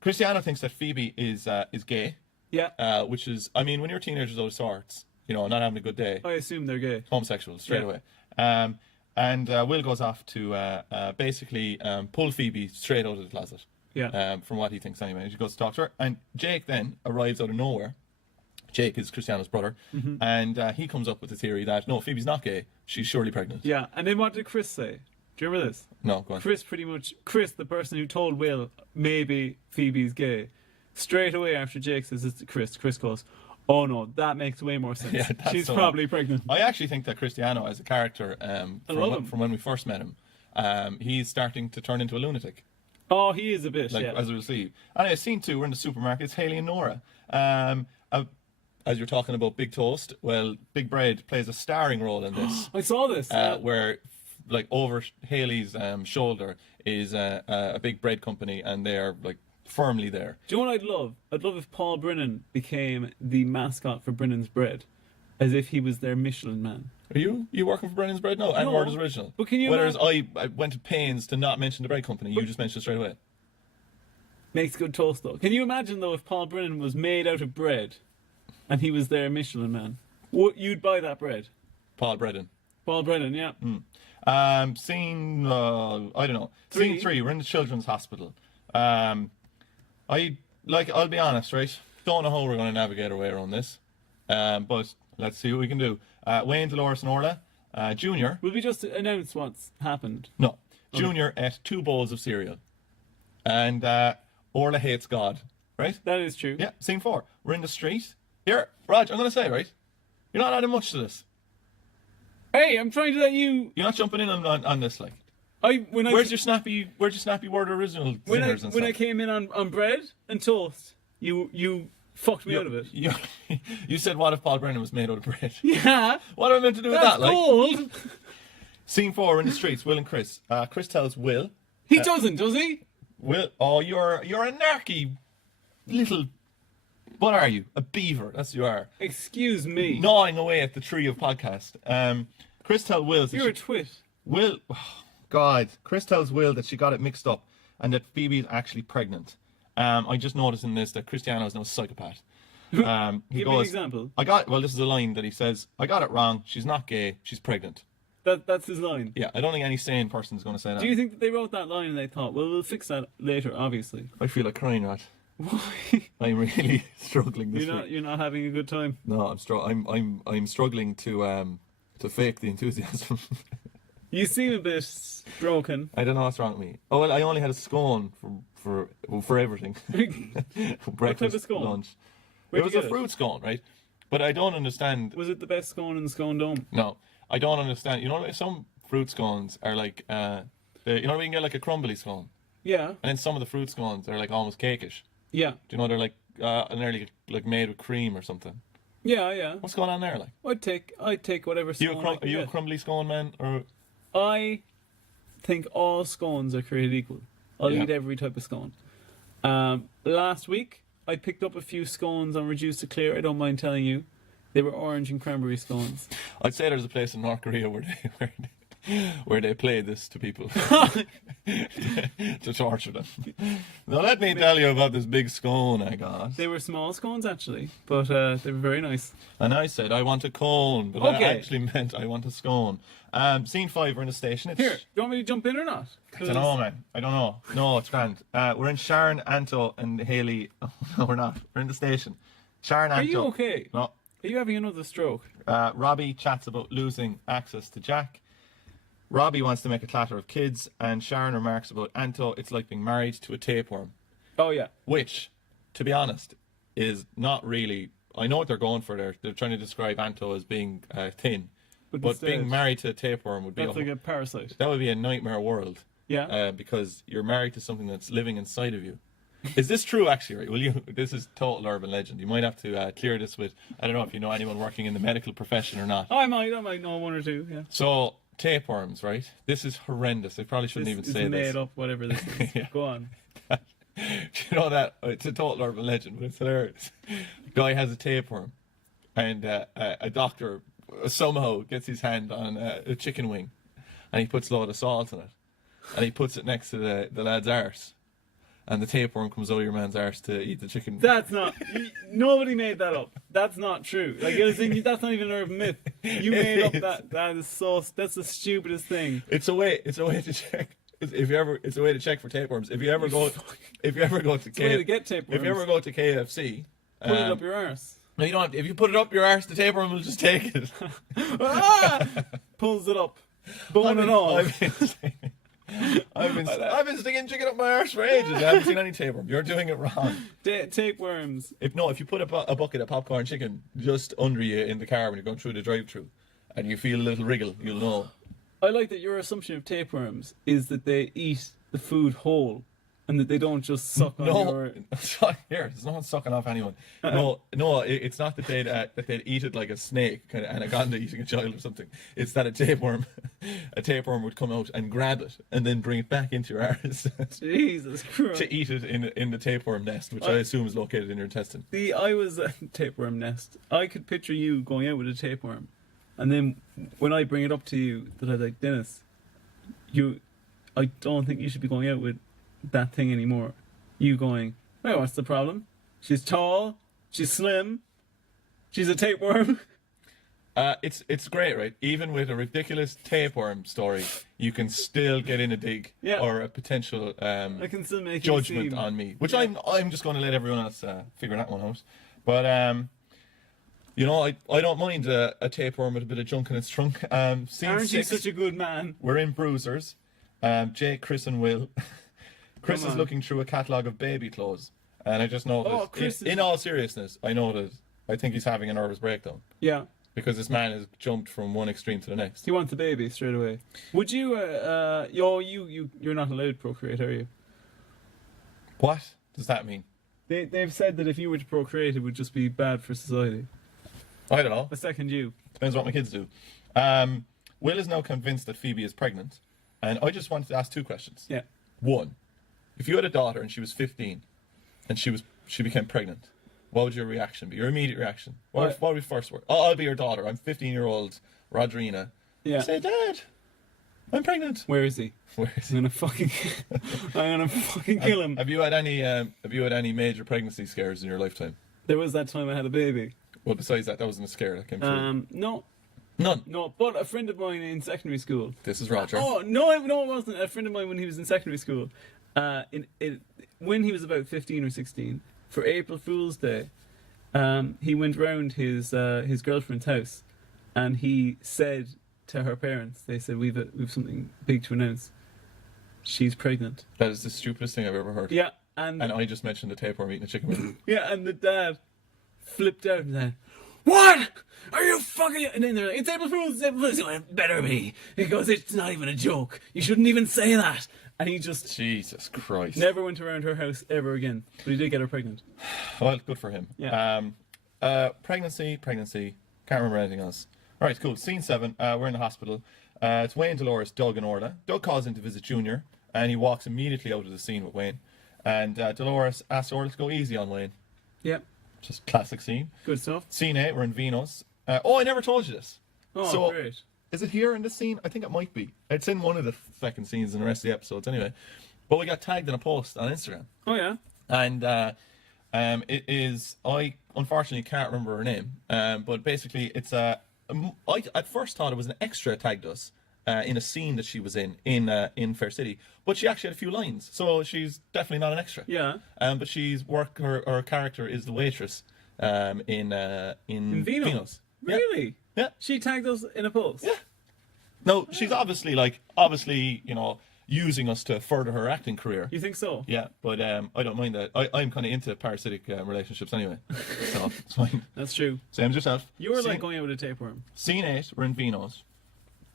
Cristiano thinks that Phoebe is gay, Yeah. which is, I mean, when you're teenagers out of sorts, you know, not having a good day, I assume they're gay. homosexual straight Yeah. away. And Will goes off to basically pull Phoebe straight out of the closet. Yeah. From what he thinks anyway. He goes to talk to her, and Jake then arrives out of nowhere. Jake is Cristiano's brother, and he comes up with the theory that no, Phoebe's not gay. She's surely pregnant. Yeah. And then what did Chris say? Do you remember this? No, go on. Chris, the person who told Will maybe Phoebe's gay, straight away after Jake says it's Chris goes, "Oh no, that makes way more sense. Yeah, that's She's so probably pregnant." I actually think that Cristiano, as a character, love him. from when we first met him, he's starting to turn into a lunatic. Oh, he is a bit. Like, Yeah. as we'll see. Anyway, scene 2, we're in the supermarket. It's Haley and Nora. As you're talking about Big Toast, well, Big Bread plays a starring role in this, I saw this. where, like, over Haley's shoulder is a big bread company, and they're like firmly there. Do you know what I'd love? I'd love if Paul Brennan became the mascot for Brennan's Bread, as if he was their Michelin man. Are you working for Brennan's Bread? No, and No, Werther's Original. but can you Whereas I went to pains to not mention the bread company, you just mentioned it straight away. Makes good toast though. Can you imagine though if Paul Brennan was made out of bread, and he was their Michelin man? You'd buy that bread. Paul Brennan. Paul Brennan, yeah. Scene, I don't know. Scene 3, we're in the children's hospital. I'll be honest, right? Don't know how we're going to navigate our way around this. But let's see what we can do. Wayne, Dolores, and Orla. Junior. Will we just announce what's happened? No. Junior ate 2 bowls of cereal. And Orla hates God. Right? That is true. Yeah, scene 4. We're in the street. Here, Rog, I'm going to say, right? You're not adding much to this. Hey, I'm trying to let you. You're not jumping in on this, like. Where's your snappy Werther original singers and when stuff? I came in on bread and toast, you fucked me out of it. You said, what if Paul Brennan was made out of bread? Yeah. What am I meant to do with That's that? Like, gold. scene 4, in the streets, Will and Chris. Chris tells Will. He doesn't, does he? Will, oh, you're a narky little. What are you? A beaver. That's what you are. Excuse me. Gnawing away at the tree of podcast. Chris tells Will. You're a twit. Will. Oh, God. Chris tells Will that she got it mixed up and that Phoebe is actually pregnant. I just noticed in this that Cristiano is no psychopath. He Give me an example. This is a line that he says, I got it wrong. She's not gay. She's pregnant. That's his line. Yeah, I don't think any sane person is going to say that. Do you think that they wrote that line and they thought, well, we'll fix that later, obviously? I feel like crying, Rod. Why? I'm really struggling this week. You're not having a good time. No, I'm struggling to fake the enthusiasm. You seem a bit broken. I don't know what's wrong with me. Oh well, I only had a scone for everything. Breakfast, of scone? lunch. Where'd It was you a get it? fruit scone, right? But I don't understand. Was it the best scone in the scone dome? No, I don't understand. You know, some fruit scones are like, you know, we can get like a crumbly scone, Yeah. and then some of the fruit scones are like almost cakeish. Yeah. Do you know they're like nearly like made with cream or something? Yeah. What's going on there, like? I'd take whatever scone I could Are you a get. crumbly scone man, or I think all scones are created equal. I'll Yeah. eat every type of scone. Last week, I picked up a few scones on Reduced to Clear. I don't mind telling you. They were orange and cranberry scones. I'd say there's a place in North Korea where where they play this to people to torture them. Now let me tell you about this big scone I got. They were small scones actually, but they were very nice. And I said I want a cone, but I actually meant I want a scone. Scene 5, we're in the station. It's, Here, do you want me to jump in or not? I don't know, man. I don't know. No, it's grand. We're in Sharon, Anto, and Haley. Oh, no, we're not. We're in the station. Sharon, Anto. Are you okay? No. Are you having another stroke? Robbie chats about losing access to Jack. Robbie wants to make a clatter of kids, and Sharon remarks about Anto, it's like being married to a tapeworm. Oh yeah. Which, to be honest, is not really... I know what they're going for there. They're trying to describe Anto as being thin. But instead, being married to a tapeworm would be... That's like a parasite. That would be a nightmare world. Yeah. Because you're married to something that's living inside of you. Is this true, actually? Right? Will you? This is total urban legend. You might have to clear this with... I don't know if you know anyone working in the medical profession or not. I might know one or two, yeah. So... tapeworms, right? This is horrendous. I probably shouldn't even say this. Made up, whatever this is. Yeah. Go on. You know that it's a total urban legend, but it's hilarious. The guy has a tapeworm, and a doctor somehow gets his hand on a chicken wing, and he puts a load of salt in it, and he puts it next to the lad's arse, and the tapeworm comes out of your man's arse to eat the chicken. That's not... Nobody made that up. That's not true. Like, that's not even an urban myth. You made up that. That is so... That's the stupidest thing. It's a way to check. It's a way to check for tapeworms. If you ever go to way to get tapeworms. If you ever go to KFC, put it up your arse. No, you don't have to. If you put it up your arse, the tapeworm will just take it. Pulls it up. Bone and all. I've been sticking chicken up my arse for ages. I haven't seen any tapeworm. You're doing it wrong. Tapeworms. If you put a bucket of popcorn chicken just under you in the car when you're going through the drive-through, and you feel a little wriggle, you'll know. I like that your assumption of tapeworms is that they eat the food whole, and that they don't just suck on your... There's no one sucking off anyone. No, it's not that they'd eat it like a snake, kind of anaconda eating a child or something. It's that a tapeworm would come out and grab it and then bring it back into your arse. Jesus Christ. To eat it in the tapeworm nest, which I assume is located in your intestine. I was a tapeworm nest. I could picture you going out with a tapeworm, and then when I bring it up to you, that I was like, Dennis, I don't think you should be going out with that thing anymore. You going, well, what's the problem? She's tall, she's slim, she's a tapeworm. It's great, right? Even with a ridiculous tapeworm story, you can still get in a dig or a potential I can still make judgment on me, which I'm just going to let everyone else figure that one out. But I don't mind a tapeworm with a bit of junk in its trunk. Scene Aren't 6, you such a good man? We're in Bruisers. Jake, Chris, and Will. Chris is looking through a catalogue of baby clothes, and I just noticed, in all seriousness, I think he's having a nervous breakdown. Yeah. Because this man has jumped from one extreme to the next. He wants a baby straight away. Would you, you're not allowed to procreate, are you? What does that mean? They've said that if you were to procreate, it would just be bad for society. I don't know. A second you. Depends what my kids do. Will is now convinced that Phoebe is pregnant, and I just wanted to ask 2 questions. Yeah. 1, if you had a daughter and she was 15, and she became pregnant, what would your reaction be? Your immediate reaction? What would be first word? Oh, I'll be your daughter. I'm 15-year-old Rodrina. Yeah. Say, Dad, I'm pregnant. Where is he? Where is he? I'm gonna fucking kill him. Have you had any major pregnancy scares in your lifetime? There was that time I had a baby. Well, besides that wasn't a scare that came through. No. None. No, but a friend of mine in secondary school. This is Roger. Oh no, it wasn't. A friend of mine when he was in secondary school. When he was about 15 or 16, for April Fool's Day, he went round his girlfriend's house, and he said to her parents, they said, we've something big to announce. She's pregnant. That is the stupidest thing I've ever heard. Yeah, and I just mentioned the tapeworm eating a chicken wing. Yeah, and the dad flipped out and said, "What? Are you fucking..." And then they're like, "It's April Fool's, it's April Fool's." He went, "Better be." He goes, "It's not even a joke. You shouldn't even say that." And he just... Jesus Christ. Never went around her house ever again. But he did get her pregnant. Well, good for him. Yeah. Pregnancy. Can't remember anything else. All right, cool. Scene 7. We're in the hospital. It's Wayne, Dolores, Doug, and Orla. Doug calls in to visit Junior, and he walks immediately out of the scene with Wayne. And Dolores asks Orla to go easy on Wayne. Yep. Just classic scene. Good stuff. Scene 8, we're in Venus. I never told you this. Oh, great. Is it here in this scene? I think it might be. It's in one of the second scenes in the rest of the episodes anyway. But we got tagged in a post on Instagram. Oh yeah. And it is, I unfortunately can't remember her name, but basically it's I at first thought it was an extra tagged us in a scene that she was in Fair City, but she actually had a few lines, so she's definitely not an extra. Yeah. But she's her character is the waitress in Vino's. Really? Yeah. She tagged us in a post. Yeah. No, she's obviously using us to further her acting career. You think so? Yeah, but I don't mind that. I'm kind of into parasitic relationships anyway, so it's fine. That's true. Same as yourself. You were like going out with a tapeworm. Scene 8, we're in Vino's.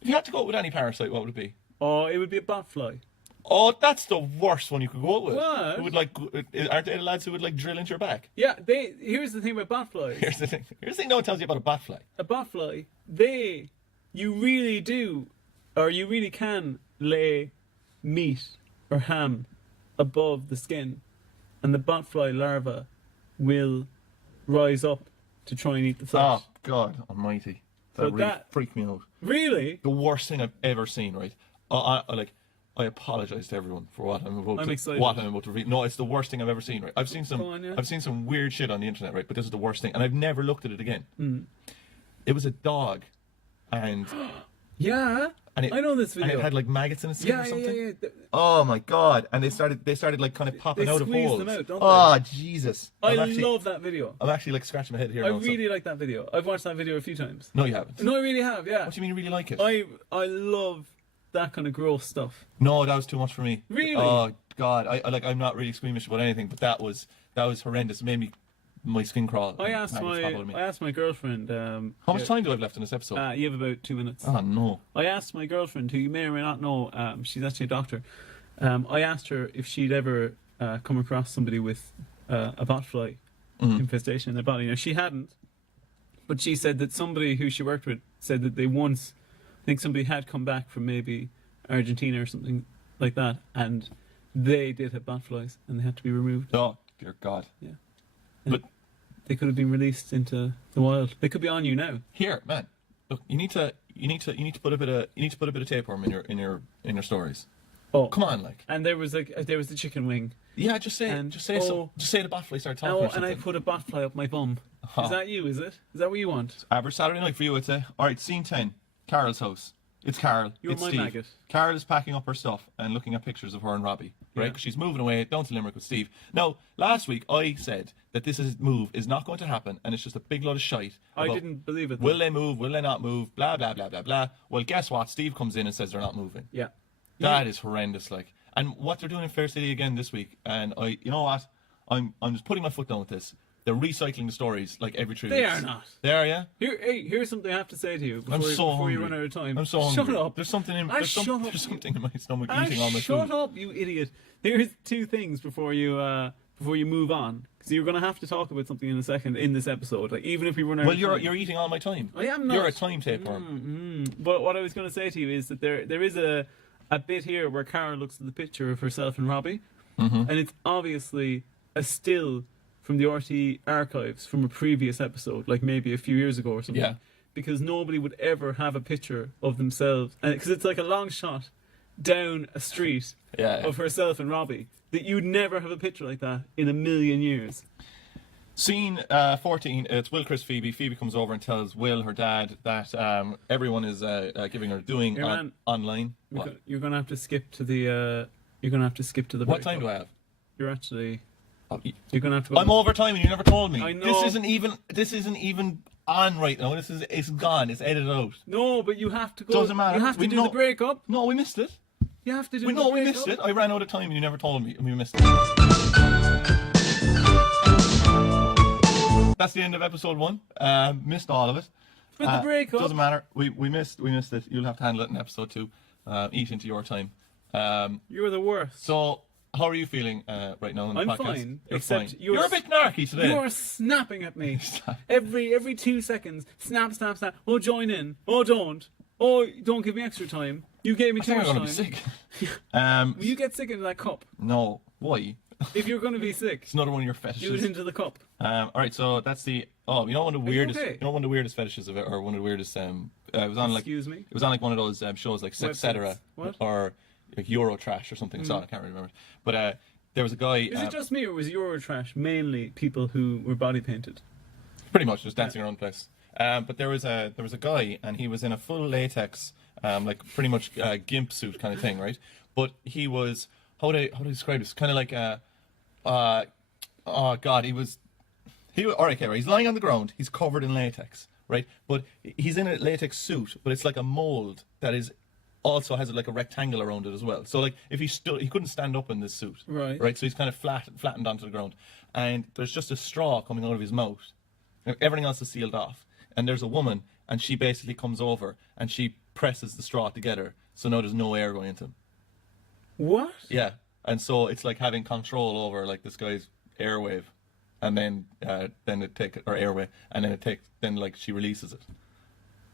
If you had to go out with any parasite, what would it be? Oh, it would be a botfly. Oh, that's the worst one you could go out with. What? It would aren't they the lads who would drill into your back? Yeah, here's the thing about botflies. Here's the thing no one tells you about a batfly. A botfly, you really do, or you really can lay meat or ham above the skin, and the botfly larva will rise up to try and eat the flesh. Oh God Almighty, that So really freaked me out. Really? The worst thing I've ever seen. Right? I apologize to everyone for what I'm about to read. No, it's the worst thing I've ever seen. Right? I've seen some weird shit on the internet. Right? But this is the worst thing, and I've never looked at it again. It was a dog, and yeah. I know this video. And it had like maggots in its skin or something. Yeah. Oh my God! And they started like kind of popping out of holes. Them out, don't oh Jesus! I love that video. I'm actually like scratching my head here. I really like that video. I've watched that video a few times. No, you haven't. No, I really have. Yeah. What do you mean you really like it? I love that kind of gross stuff. No, that was too much for me. Really? Oh God! I'm not really squeamish about anything, but that was horrendous. It made my skin crawl. I asked my girlfriend. How much time do I have left in this episode? You have about 2 minutes. Oh no! I asked my girlfriend, who you may or may not know, she's actually a doctor. I asked her if she'd ever come across somebody with a botfly infestation in their body. Now she hadn't, but she said that somebody who she worked with said that they once, I think somebody had come back from maybe Argentina or something like that, and they did have botflies and they had to be removed. Oh dear God! Yeah. But they could have been released into the wild. They could be on you now. Here, man. Look, you need to put a bit of tapeworm in your stories. Oh, come on, like. And there was the chicken wing. Yeah, just say the botfly started talking. Oh, and I put a botfly up my bum. Oh. Is that you? Is it? Is that what you want? Average Saturday night for you, I'd say. All right, scene 10. Carol's house. It's Carol. It's my Steve. maggot. Carol is packing up her stuff and looking at pictures of her and Robbie, right? Because she's moving away down to Limerick with Steve. Now, last week I said that this move is not going to happen and it's just a big load of shite. I didn't believe it. Will they move? Will they not move? Blah, blah, blah, blah, blah. Well, guess what? Steve comes in and says they're not moving. Yeah. That is horrendous, like. And what they're doing in Fair City again this week, and you know what? I'm just putting my foot down with this. They're recycling the stories like every 3 weeks. They are not. They are, yeah? Here's something I have to say to you before you run out of time. I'm so hungry. Shut up. There's something in my stomach eating all my food. Shut up, you idiot. Here's 2 things before you move on. Because you're going to have to talk about something in a second in this episode. Like, even if we run out of time. Well, you're eating all my time. I am not. You're a time tapeworm. But what I was going to say to you is that there is a bit here where Cara looks at the picture of herself and Robbie. And it's obviously a still from the RT archives from a previous episode, like maybe a few years ago or something. Yeah. Because nobody would ever have a picture of themselves, and because it's like a long shot down a street of herself and Robbie, that you'd never have a picture like that in a million years. Scene 14, it's Will, Chris, Phoebe. Phoebe comes over and tells Will, her dad, that everyone is giving her doing online. You're going to have to skip to the. You're going to have to skip to the. What time do I have? You're actually. You're gonna have to. I'm over time and you never told me. I know. This isn't even on right now. It's gone. It's edited out. No, but you have to go. Doesn't matter. You have to do the breakup. No, we missed it. You have to do. We missed it. I ran out of time and you never told me, and we missed it. That's the end of episode 1. Missed all of it. But the breakup doesn't matter. We missed it. You'll have to handle it in episode 2. Eat into your time. You're the worst. So. How are you feeling right now in the podcast? I'm fine, except you're a bit narky today. You're snapping at me. every 2 seconds. Snap, snap, snap. Oh, join in. Oh, don't. Oh, don't give me extra time. You gave me too much time. I'm going to be sick. Will you get sick into that cup? No. Why? If you're going to be sick. It's another one of your fetishes. Do it into the cup. All right, so that's the... Oh, you know one of the weirdest... You know one of the weirdest fetishes of it, or one of the weirdest it was on like Excuse me? it was on like one of those shows like Websites. Etc. What? or like Eurotrash or something. So I can't really remember. But there was a guy. Is it just me, or was Eurotrash mainly people who were body painted? Pretty much just dancing around the place. But there was a guy, and he was in a full latex, like pretty much gimp suit kind of thing, right? But he was how do I describe this? Kind of like oh god, he was all right. Okay, right. He's lying on the ground. He's covered in latex, right? But he's in a latex suit, but it's like a mold that is also has like a rectangle around it as well. So like if he stood, he couldn't stand up in this suit, Right. So he's kind of flattened onto the ground, and there's just a straw coming out of his mouth. Everything else is sealed off. And there's a woman, and she basically comes over and she presses the straw together, so now there's no air going into him. What? Yeah, and so it's like having control over like this guy's airwave, and then it take or airway, and then like she releases it.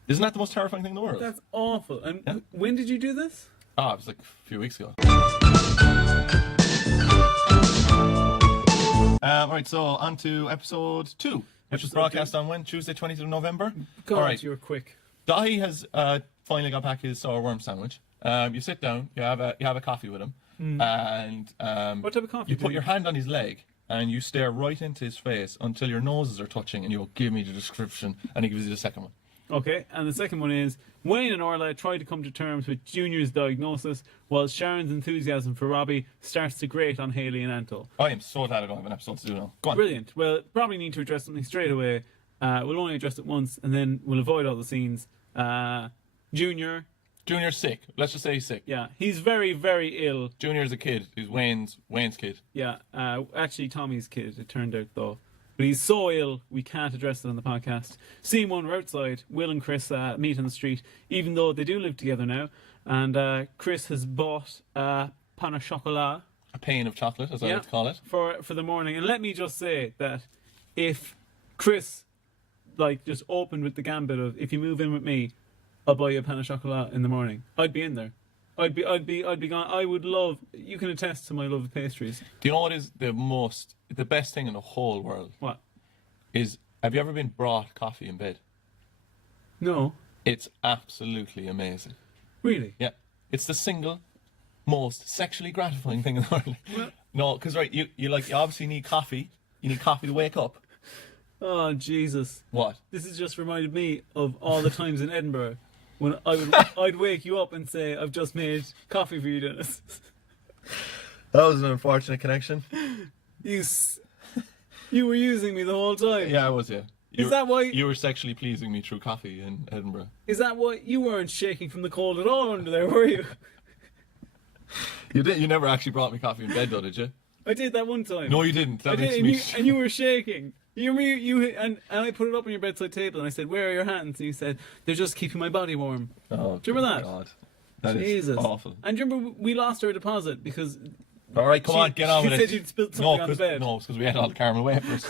Isn't that the most terrifying thing in the world? That's awful. And Yeah. when did you do this? Ah, it was like a few weeks ago. All right, so on to episode 2, which was Episode broadcast on when? Tuesday, 20th of November? God, All right. you were quick. Dahi has finally got back his sour worm sandwich. You sit down, you have a coffee with him, and What type of coffee? you do put your hand on his leg and you stare right into his face until your noses are touching, and you go, "Give me the description," and he gives you the second one. Okay, and the second one is Wayne and Orla try to come to terms with Junior's diagnosis, while Sharon's enthusiasm for Robbie starts to grate on Haley and Anto. I am so glad I don't have an episode to do now. Go on. Brilliant. Well, probably need to address something straight away. We'll only address it once, and then we'll avoid all the scenes. Junior, Junior's sick. Let's just say he's sick. yeah, he's very, very ill. Junior's a kid. He's Wayne's kid. Yeah, actually Tommy's kid, it turned out, though. But he's so ill, we can't address it on the podcast. Scene 1, we're outside. Will and Chris meet on the street, even though they do live together now. And Chris has bought pain au chocolat. A pane of chocolate, as I like to call it. For the morning. And let me just say that if Chris, like, just opened with the gambit of, if you move in with me, I'll buy you a pain au chocolat in the morning, I'd be in there. I'd be gone. I would love. You can attest to my love of pastries. Do you know what is the best thing in the whole world? What? Is, have you ever been brought coffee in bed? No. It's absolutely amazing. Really? Yeah. It's the single most sexually gratifying thing in the world. Well- No, because right, you obviously need coffee. You need coffee to wake up. Oh Jesus! What? This has just reminded me of all the times in Edinburgh when I'd wake you up and say, "I've just made coffee for you, Dennis." That was an unfortunate connection. You were using me the whole time. Yeah, I was, yeah. Is that why? You were sexually pleasing me through coffee in Edinburgh. Is that why you weren't shaking from the cold at all under there, were you? You never actually brought me coffee in bed, though, did you? I did that one time. No, you didn't. That I makes did, me... and you were shaking. And I put it up on your bedside table and I said, "Where are your hands?" And you said, "They're just keeping my body warm." Oh, Do you remember that? God. That Jesus. is awful. And do you remember we lost our deposit because All right, come on, get on with she it. said you'd spilled something on the bed. No, it's because we had all the caramel wafers.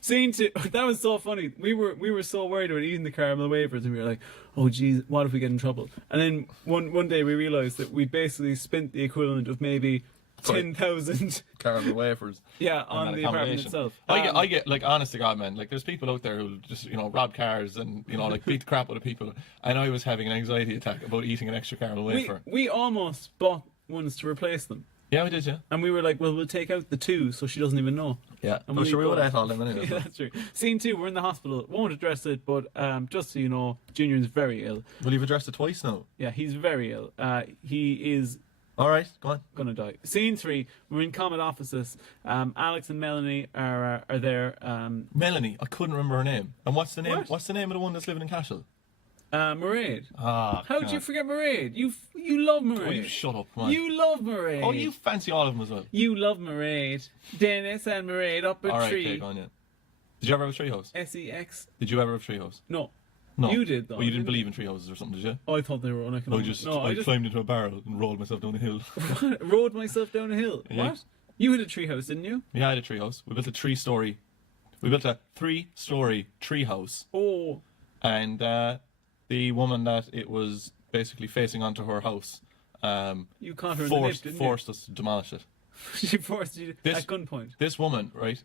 Scene 2, that was so funny. We were so worried about eating the caramel wafers, and we were like, "Oh, geez, what if we get in trouble?" And then one day we realised that we basically spent the equivalent of maybe 10,000 caramel wafers. Yeah, on and the apartment accommodation. itself. I get like, honest to God, man, like there's people out there who just, rob cars and, like beat the crap out of people. And I was having an anxiety attack about eating an extra caramel wafer. We almost bought ones to replace them. Yeah, we did, yeah. And we were like, well, we'll take out the 2 so she doesn't even know. Yeah. And I'm sure we leave would have both. all them anyway. Yeah, that's true. Scene 2, we're in the hospital. Won't address it, but just so you know, Junior is very ill. Well, you've addressed it twice now. Yeah, he's very ill. He is All right, go on. gonna die. Scene 3, we're in Comet offices. Alex and Melanie are there. Melanie, I couldn't remember her name. And what's the name? What? What's the name of the one that's living in Cashel? Mairead. Ah, How did you forget Mairead? You love Mairead. Oh, you shut up, man. You love Mairead. Oh, you fancy all of them as well. You love Mairead. Dennis and Mairead up a All right, tree. okay, go on, yeah. Did you ever have a treehouse? SEX. Did you ever have a treehouse? No. No. You did, though. Well, you didn't believe in treehouses or something, did you? Oh, I thought they were uneconomic. I climbed into a barrel and rolled myself down a hill. Rode myself down a hill. Yeah. What? You had a treehouse, didn't you? Yeah, I had a treehouse. We built a 3-story treehouse. Oh. And the woman that it was basically facing onto her house You caught her in the nip, didn't forced us to demolish it. you? She forced you This- at gunpoint. This woman, right?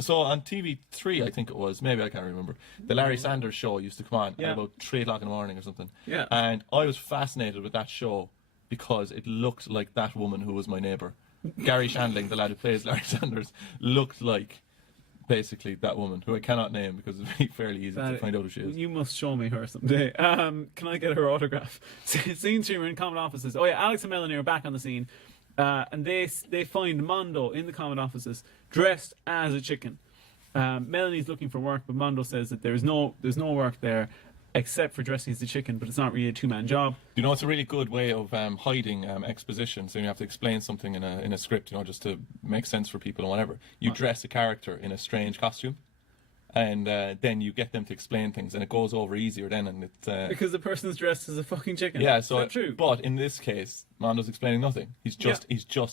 So on TV3, I think it was, maybe I can't remember, the Larry Sanders Show used to come on at about 3 o'clock in the morning or something. Yeah. And I was fascinated with that show because it looked like that woman who was my neighbour. Gary Shandling, the lad who plays Larry Sanders, looked like basically that woman, who I cannot name because it's fairly easy to find out who she is. You must show me her someday. Can I get her autograph? Scene 3, we're in common offices. Oh yeah, Alex and Melanie are back on the scene. And they find Mondo in the common offices dressed as a chicken. Melanie's looking for work, but Mondo says that there's no work there except for dressing as a chicken, but it's not really a two-man job. You know, it's a really good way of hiding exposition. So you have to explain something in a script, you know, just to make sense for people and whatever. You dress a character in a strange costume, and then you get them to explain things, and it goes over easier then. And it's because the person's dressed as a fucking chicken. yeah, so true. But in this case, Mondo's explaining nothing. He's just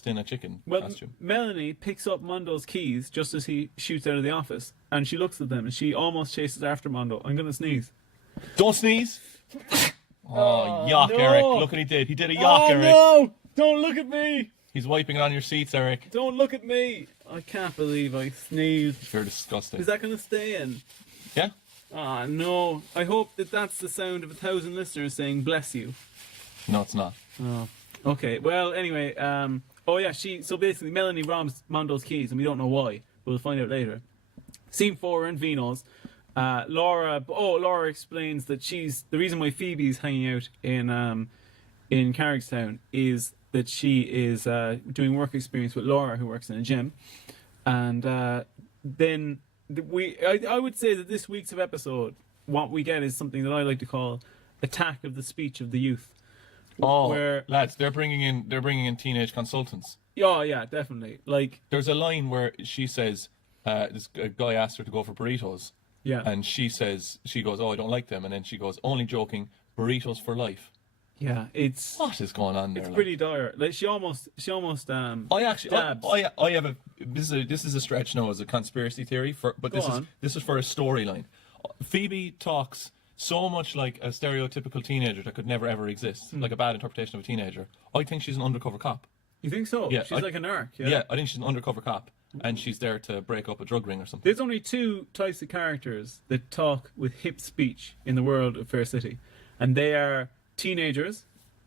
in a chicken costume. Melanie picks up Mondo's keys just as he shoots out of the office, and she looks at them, and she almost chases after Mondo. I'm gonna sneeze. Don't sneeze. Oh, yuck, no. Eric! Look what he did. He did a yuck, Eric. No! Don't look at me! He's wiping it on your seats, Eric. Don't look at me! I can't believe I sneezed. You're disgusting. Is that going to stay in? Yeah. Ah, no. I hope that's the sound of 1,000 listeners saying bless you. No, it's not. Oh. Okay, well, anyway, oh yeah, so basically Melanie robs Mondo's keys, and we don't know why. We'll find out later. Scene 4, we're in Vino's. Laura explains that the reason why Phoebe's hanging out in Carrickstown is that she is doing work experience with Laura, who works in a gym, and then I would say that this week's episode, what we get is something that I like to call attack of the speech of the youth. Oh, where, lads, they're bringing in teenage consultants. Oh yeah, definitely. Like, there's a line where she says, this guy asked her to go for burritos. Yeah. And she goes, oh, I don't like them. And then she goes, only joking, burritos for life. Yeah, what is going on there? It's pretty dire. Like she almost. I have this is a stretch now as a conspiracy theory but this is for a storyline. Phoebe talks so much like a stereotypical teenager that could never ever exist, like a bad interpretation of a teenager. I think she's an undercover cop. You think so? Yeah, she's like a narc. Yeah, I think she's an undercover cop, and she's there to break up a drug ring or something. There's only 2 types of characters that talk with hip speech in the world of Fair City, and they are teenagers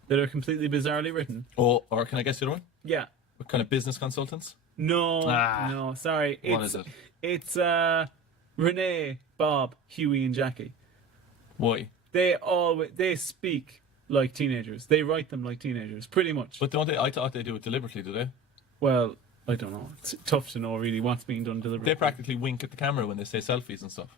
that are completely bizarrely written. Oh, or can I guess the other one? Yeah. What kind of business consultants? No, sorry. What is it? It's Renee, Bob, Huey, and Jackie. Why? They speak like teenagers. They write them like teenagers, pretty much. But don't they? I thought they do it deliberately, do they? Well, I don't know. It's tough to know really what's being done deliberately. They practically wink at the camera when they say selfies and stuff.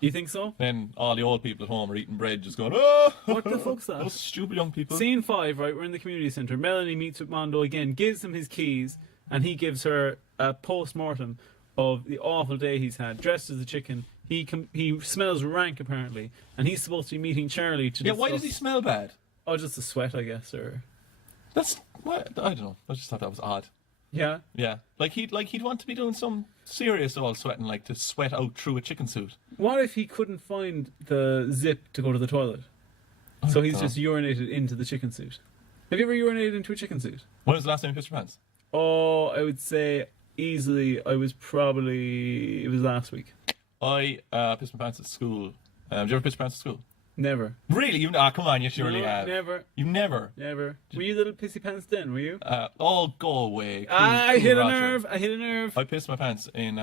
You think so? Then all the old people at home are eating bread, just going, oh! What the fuck's that? Those stupid young people. Scene 5, right? We're in the community centre. Melanie meets with Mondo again, gives him his keys, and he gives her a post-mortem of the awful day he's had. Dressed as a chicken. He smells rank, apparently, and he's supposed to be meeting Charlie to discuss... why does he smell bad? Oh, just the sweat, I guess, or... That's... What? I don't know. I just thought that was odd. Yeah? Yeah. Like he'd want to be doing some serious all sweating, like to sweat out through a chicken suit. What if he couldn't find the zip to go to the toilet? So he's just urinated into the chicken suit. Have you ever urinated into a chicken suit? When was the last time you pissed your pants? Oh, I would say easily, it was last week. I pissed my pants at school. Did you ever piss your pants at school? Never. Really? Come on, you surely No, have. Never. You never? Never. Were you little pissy pants then, were you? Oh, go away. I hit a Roger. nerve. I pissed my pants in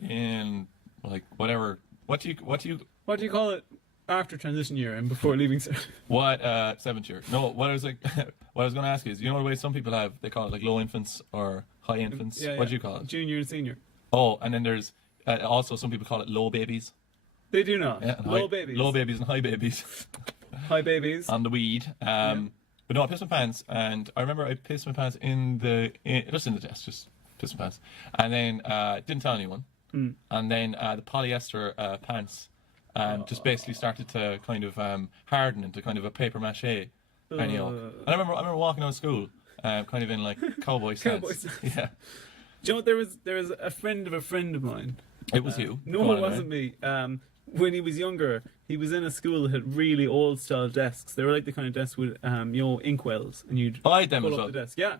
in like whatever. What do you call it after transition year and before leaving? What 7th year? No, what I was going to ask is, you know the way some people have, they call it like low infants or high infants. Yeah, what do you call it? Junior and senior. Oh, and then there's also some people call it low babies. They do not. Yeah, low babies. Low babies and high babies. High babies. On the weed. But no, I pissed my pants, and I remember I pissed my pants just in the desk, just pissed my pants, and then didn't tell anyone, and then the polyester pants just basically started to kind of harden into kind of a paper mache penny oak. And I remember walking out of school, kind of in like cowboy stance. Yeah. Do you know what? There was a friend of mine. It was you. No, it wasn't me. When he was younger, he was in a school that had really old style desks. They were like the kind of desks with inkwells, and you'd I had them pull as up well. the desk. Yeah.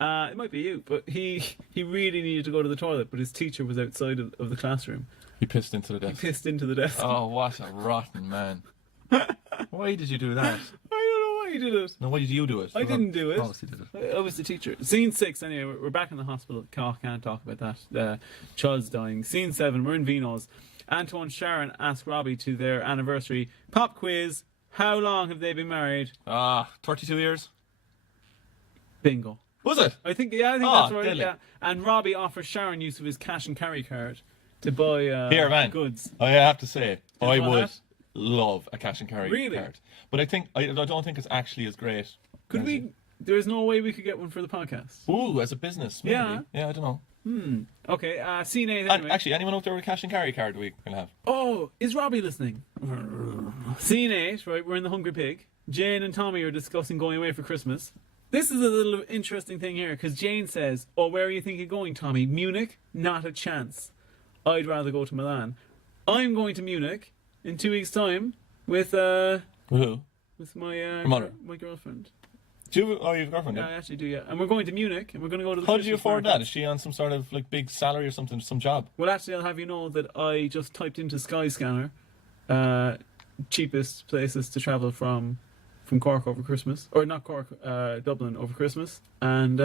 It might be you, but he really needed to go to the toilet, but his teacher was outside of the classroom. He pissed into the He desk. pissed into the desk. Oh, what a rotten man. Why did you do that? I don't know why he did it. No, why did you do it? I didn't do it. Obviously did it. I was the teacher. Scene 6, anyway, we're back in the hospital. Can't talk about that. Child's dying. Scene 7, we're in Vino's. Antoine and Sharon ask Robbie to their anniversary pop quiz. How long have they been married? 32 years? Bingo. Was it? I think that's right. deadly. Yeah. And Robbie offers Sharon use of his cash and carry card to buy Here, man. goods. I have to say, I you want would that? love a cash and carry Really? card. But I don't think it's actually as great. Could we? There's no way we could get one for the podcast. Ooh, as a business, maybe. Yeah. Yeah, I don't know. Okay, scene 8 And anyway. actually, anyone out there with a cash and carry card we can have? Oh, is Robbie listening? Scene 8, right, we're in the Hungry Pig. Jane and Tommy are discussing going away for Christmas. This is a little interesting thing here, because Jane says, oh, where are you thinking of going, Tommy? Munich? Not a chance. I'd rather go to Milan. I'm going to Munich in 2 weeks' time with Who? my mother. my girlfriend. Do you have a girlfriend? Yeah, I actually do, yeah. And we're going to Munich, and we're going to go to the How did you Christmas afford that? market. Is she on some sort of like big salary or something, some job? Well, actually, I'll have you know that I just typed into Skyscanner cheapest places to travel from Cork over Christmas. Or not Cork, Dublin over Christmas. And,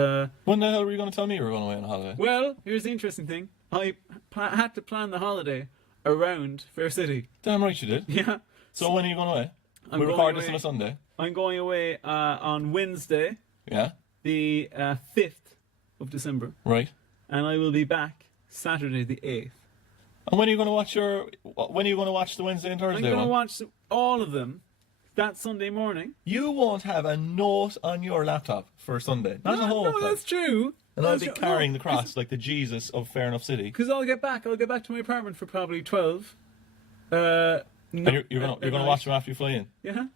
When the hell were you going to tell me you were going away on a holiday? well, here's the interesting thing. I had to plan the holiday around Fair City. Damn right you did. Yeah. So when are you going away? I'm We going record this away- on a Sunday. I'm going away on Wednesday, Yeah. the 5th of December. Right. And I will be back Saturday, the 8th. And when are you going to watch the Wednesday and I'm Thursday going to one? watch all of them that Sunday morning. You won't have a note on your laptop for Sunday. Not a whole No, place. that's true. And I'll be carrying the cross like the Jesus of Fair Enough City. Because I'll get back to my apartment for probably 12. And you're gonna watch them after you fly in. Yeah.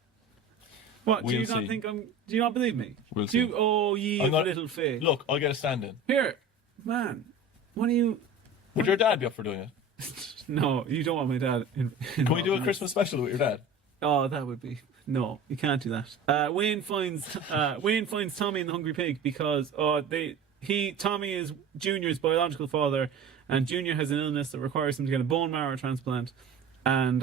What? We'll do you not see. think I'm? Do you not believe me? We'll do you, see. oh, ye I'm of not- little faith. Look, I'll get a stand-in. Here, man. What are you? Would your dad be up for doing it? No, you don't want my dad. Can we do a Christmas special with your dad? Oh, that would be no. You can't do that. Wayne finds Tommy in the Hungry Pig because Tommy is Junior's biological father, and Junior has an illness that requires him to get a bone marrow transplant, and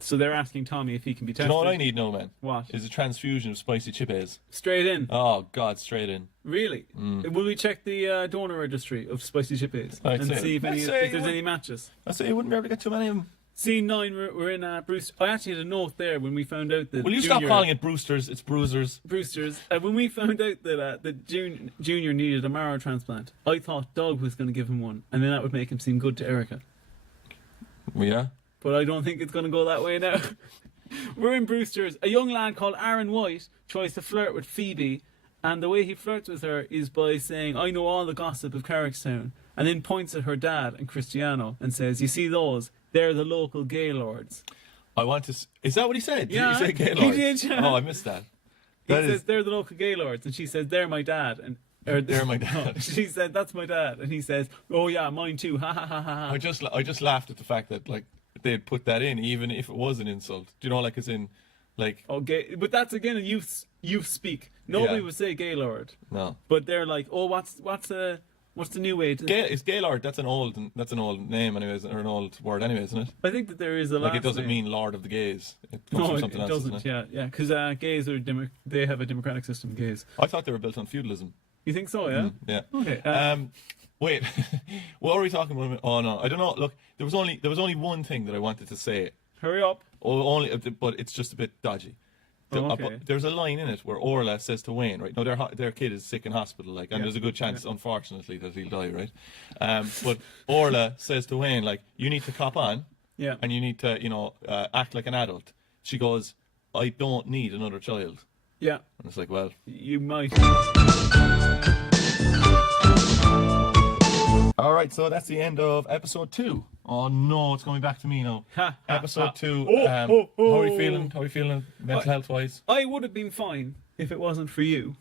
so they're asking Tommy if he can be Do tested. you know what I need now, man? What? Is a transfusion of spicy chippes. Straight in. Oh God, straight in. Really? Will we check the donor registry of spicy chippes I'd and say- see if I'd say there's you any would. matches? I say you wouldn't be able to get too many of them. Scene 9, we're in Bruce. I actually had a note there when we found out that. Will you stop calling it Brewsters? It's Bruisers. Brewsters? When we found out that Junior needed a marrow transplant, I thought Doug was going to give him one, and then that would make him seem good to Erica. Yeah. But I don't think it's going to go that way now. We're in Brewsters. A young lad called Aaron White tries to flirt with Phoebe, and the way he flirts with her is by saying, I know all the gossip of Carrickstown, and then points at her dad and Cristiano and says, you see those? They're the local gaylords. I want to. Is that what he said? Yeah, Did he say Gaylord? he did, yeah. Oh, I missed that. He That says, is. they're the local gaylords, and she says, they're my dad. They're my dad. She said, that's my dad. And he says, oh yeah, mine too. Ha ha ha ha. I just laughed at the fact that like they'd put that in, even if it was an insult. Do you know, like, as in, like, Oh, gay. But that's again a youth speak. Nobody Yeah. would say gaylord. no. But they're like, oh, what's the new way to? Is Gaylord? That's an old name, anyways, or an old word, anyways, isn't it? I think that there is a Like, last it doesn't name. mean Lord of the Gays. It comes No, from it something else, doesn't. doesn't it? Yeah, because gays are they have a democratic system. Gays. I thought they were built on feudalism. You think so? Yeah. Yeah. Okay. Wait, what are we talking about? Oh no, I don't know. Look, there was only one thing that I wanted to say. Hurry up. But it's just a bit dodgy. Oh, okay. There's a line in it where Orla says to Wayne, right? No, their kid is sick in hospital, like, and Yeah. there's a good chance, unfortunately, that he'll die, right? But Orla says to Wayne, like, you need to cop on, Yeah. and you need to, act like an adult. She goes, I don't need another child. Yeah. And it's like, well, You might. all right. So that's the end of episode 2. Oh no, it's coming back to me now. Ha, ha, Episode ha. 2. Oh, oh, oh. How are you feeling? How are you feeling mental health wise? I would have been fine if it wasn't for you.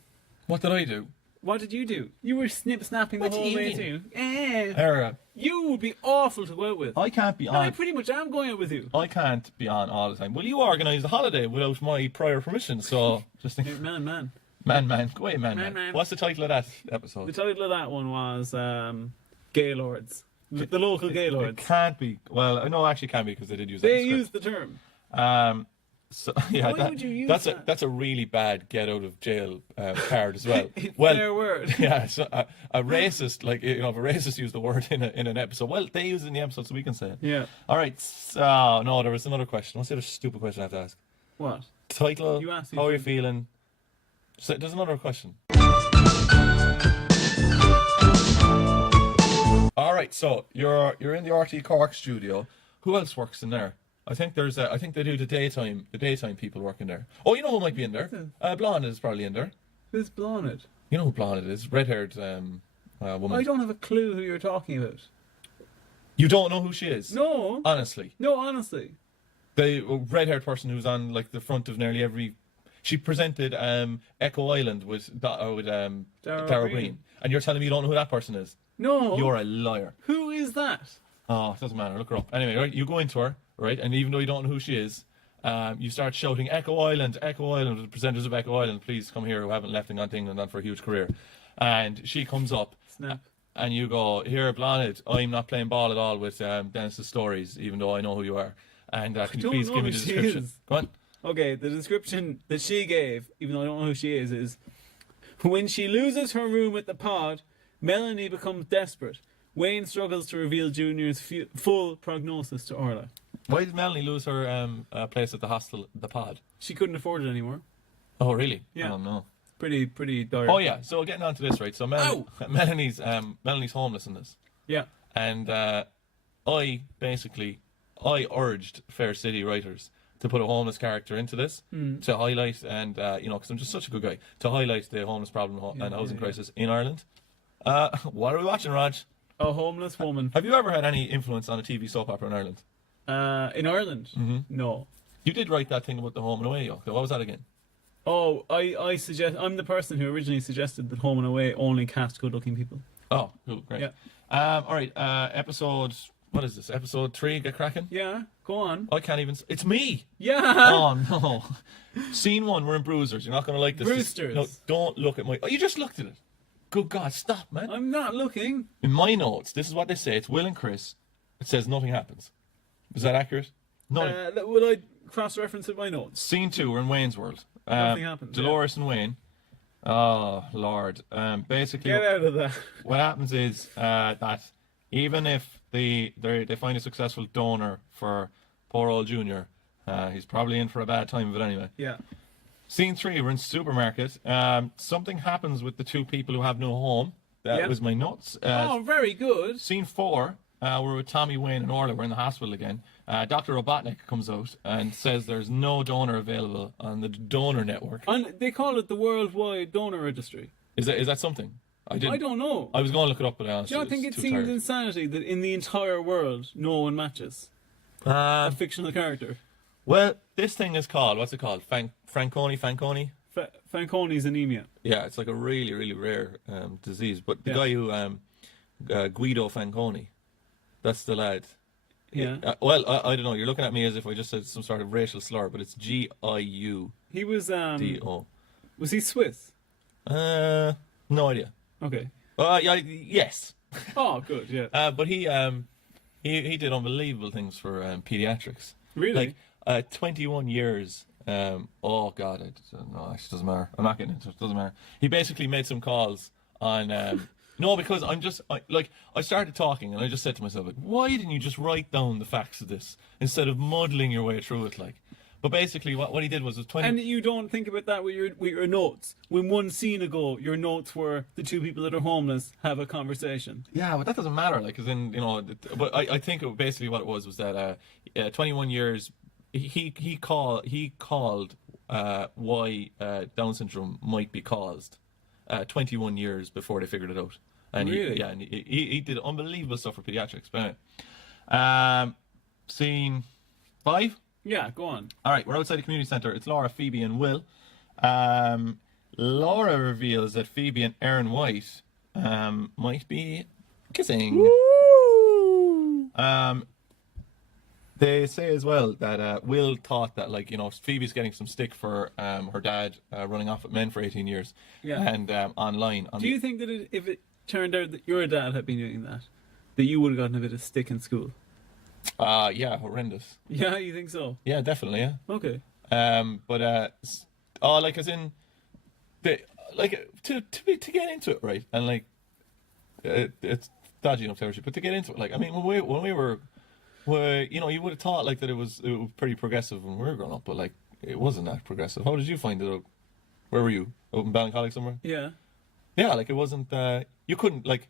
What did I do? What did you do? You were snapping the What do whole you way mean? too. Eh. Era. You would be awful to go out with. I can't be And I on. pretty much am going out with you. I can't be on all the time. Well, you organised the holiday without my prior permission, so just think. Man. Man. Go away, man. Man. What's the title of that episode? The title of that one was Gaylords. The local It Gaylords. can't be. Well, no, actually can be because they did use that. They in the used the term. script. So yeah, Why would you use that? That's a really bad get out of jail card as well. It's well, their word. Yeah, so a racist, like, if a racist used the word in an episode, well, they use it in the episode, so we can say it. Yeah. All right. So no, there was another question. What's the other stupid question I have to ask? What? Title. You asked me How are you first. feeling? So there's another question. All right. So you're in the RT Cork studio. Who else works in there? I think there's I think they do the daytime people working there. Oh, you know who might be in there? Blonde is probably in there. Who's Blonde? You know who Blonde is? Red-haired woman. I don't have a clue who you're talking about. You don't know who she is? No. Honestly. No, honestly. The red-haired person who's on like the front of nearly every. She presented Echo Island with Darragh Green, and you're telling me you don't know who that person is? No. You're a liar. Who is that? Oh, it doesn't matter. Look her up. Anyway, right, you go into her, right, and even though you don't know who she is, you start shouting, Echo Island, the presenters of Echo Island, please come here who haven't left and gone to England on for a huge career. And she comes up, Snap. and you go, here, Blonde, I'm not playing ball at all with Dennis's stories, even though I know who you are. And can you don't please know give me who the she description? is. Go on. Okay, the description that she gave, even though I don't know who she is when she loses her room at the pod, Melanie becomes desperate. Wayne struggles to reveal Junior's full prognosis to Orla. Why did Melanie lose her place at the hostel, the pod? She couldn't afford it anymore. Oh, really? Yeah. Oh, no. Pretty dire. Oh, yeah. So getting on to this, right? So Melanie's homeless in this. Yeah. And I urged Fair City writers to put a homeless character into this to highlight, and because I'm just such a good guy, to highlight the homeless problem and housing crisis in Ireland. What are we watching, Raj? A homeless woman. Have you ever had any influence on a TV soap opera in Ireland? In Ireland? Mm-hmm. No. You did write that thing about the home and away. What was that again? Oh, I'm the person who originally suggested that Home and Away only cast good-looking people. Oh, cool, great. Yeah. All right, episode. What is this? Episode 3. Get cracking. Yeah, go on. I can't even. It's me. Yeah. Oh no. Scene 1. We're in Bruisers. You're not going to like this. Brewsters. No, don't look at my. Oh, you just looked at it. Good God, stop, man. I'm not looking. In my notes, this is what they say. It's Will and Chris. It says nothing happens. Is that accurate? Nothing. Will I cross-reference in my notes? Scene 2. We're in Wayne's World. Nothing happens. Dolores and Wayne. Oh Lord. Basically, Get out of that. what happens is that even if they find a successful donor for poor old Junior, he's probably in for a bad time of it anyway. Yeah. Scene 3, we're in supermarket. Something happens with the 2 people who have no home. That was my notes. Very good. Scene 4, we're with Tommy, Wayne, and Orla. We're in the hospital again. Dr. Robotnik comes out and says there's no donor available on the donor network. And they call it the Worldwide Donor Registry. Is that something? I don't know. I was going to look it up, but I honestly, Do you not think it seems insanity that in the entire world no one matches a fictional character? Well, this thing is called, what's it called? Fanconi? Fanconi's anemia. Yeah, it's like a really, really rare disease. But the guy who, Guido Fanconi, that's the lad. Yeah. Well, I don't know. You're looking at me as if I just said some sort of racial slur, but it's Giudo. He was, was he Swiss? No idea. Okay. Yes. Oh, good, yeah. But he did unbelievable things for pediatrics. Really? Like 21 years. Oh God, no, actually doesn't matter. I'm not getting into it. Doesn't matter. He basically made some calls on. No, because I started talking and I just said to myself, like, why didn't you just write down the facts of this instead of muddling your way through it, like? But basically, what he did was 20. And you don't think about that with your notes. When one scene ago, your notes were the 2 people that are homeless have a conversation. Yeah, but that doesn't matter. Like, as in, but I think basically what it was that 21 years. He called why Down syndrome might be caused 21 years before they figured it out. And really? He did unbelievable stuff for pediatrics. But anyway. Scene 5. Yeah, go on. All right, we're outside the community centre. It's Laura, Phoebe, and Will. Laura reveals that Phoebe and Aaron White might be kissing. Woo! They say as well that Will thought that, like, Phoebe's getting some stick for her dad running off at men for 18 years. Yeah. And online. Do you think that if it turned out that your dad had been doing that you would have gotten a bit of stick in school? Yeah, horrendous. Yeah, you think so? Yeah, definitely, yeah. Okay. Like, as in, to get into it, right? And, like, it's dodgy enough territory, but to get into it, like, I mean, when we were, you would have thought, like, that it was pretty progressive when we were growing up, but, like, it wasn't that progressive. How did you find it out? Where were you? Out in Ballincollig somewhere? Yeah. Yeah, like, it wasn't, you couldn't, like,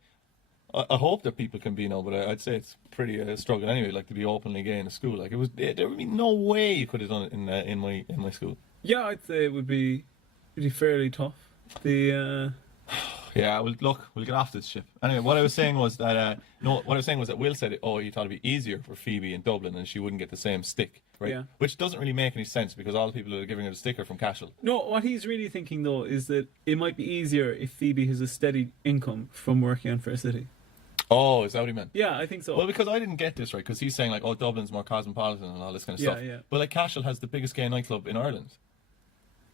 I hope that people can be now, but I'd say it's pretty struggle anyway, like, to be openly gay in a school. Like, there would be no way you could have done it in my school. Yeah, I'd say it would be fairly tough. Yeah, we'll get off this ship. Anyway, what I was saying was that Will said, he thought it'd be easier for Phoebe in Dublin and she wouldn't get the same stick, right? Yeah. Which doesn't really make any sense because all the people that are giving her the stick are from Cashel. No, what he's really thinking though is that it might be easier if Phoebe has a steady income from working on Fair City. Oh, is that what he meant? Yeah, I think so. Well, because I didn't get this right, because he's saying, like, Dublin's more cosmopolitan and all this kind of stuff. Yeah. But, like, Cashel has the biggest gay nightclub in Ireland.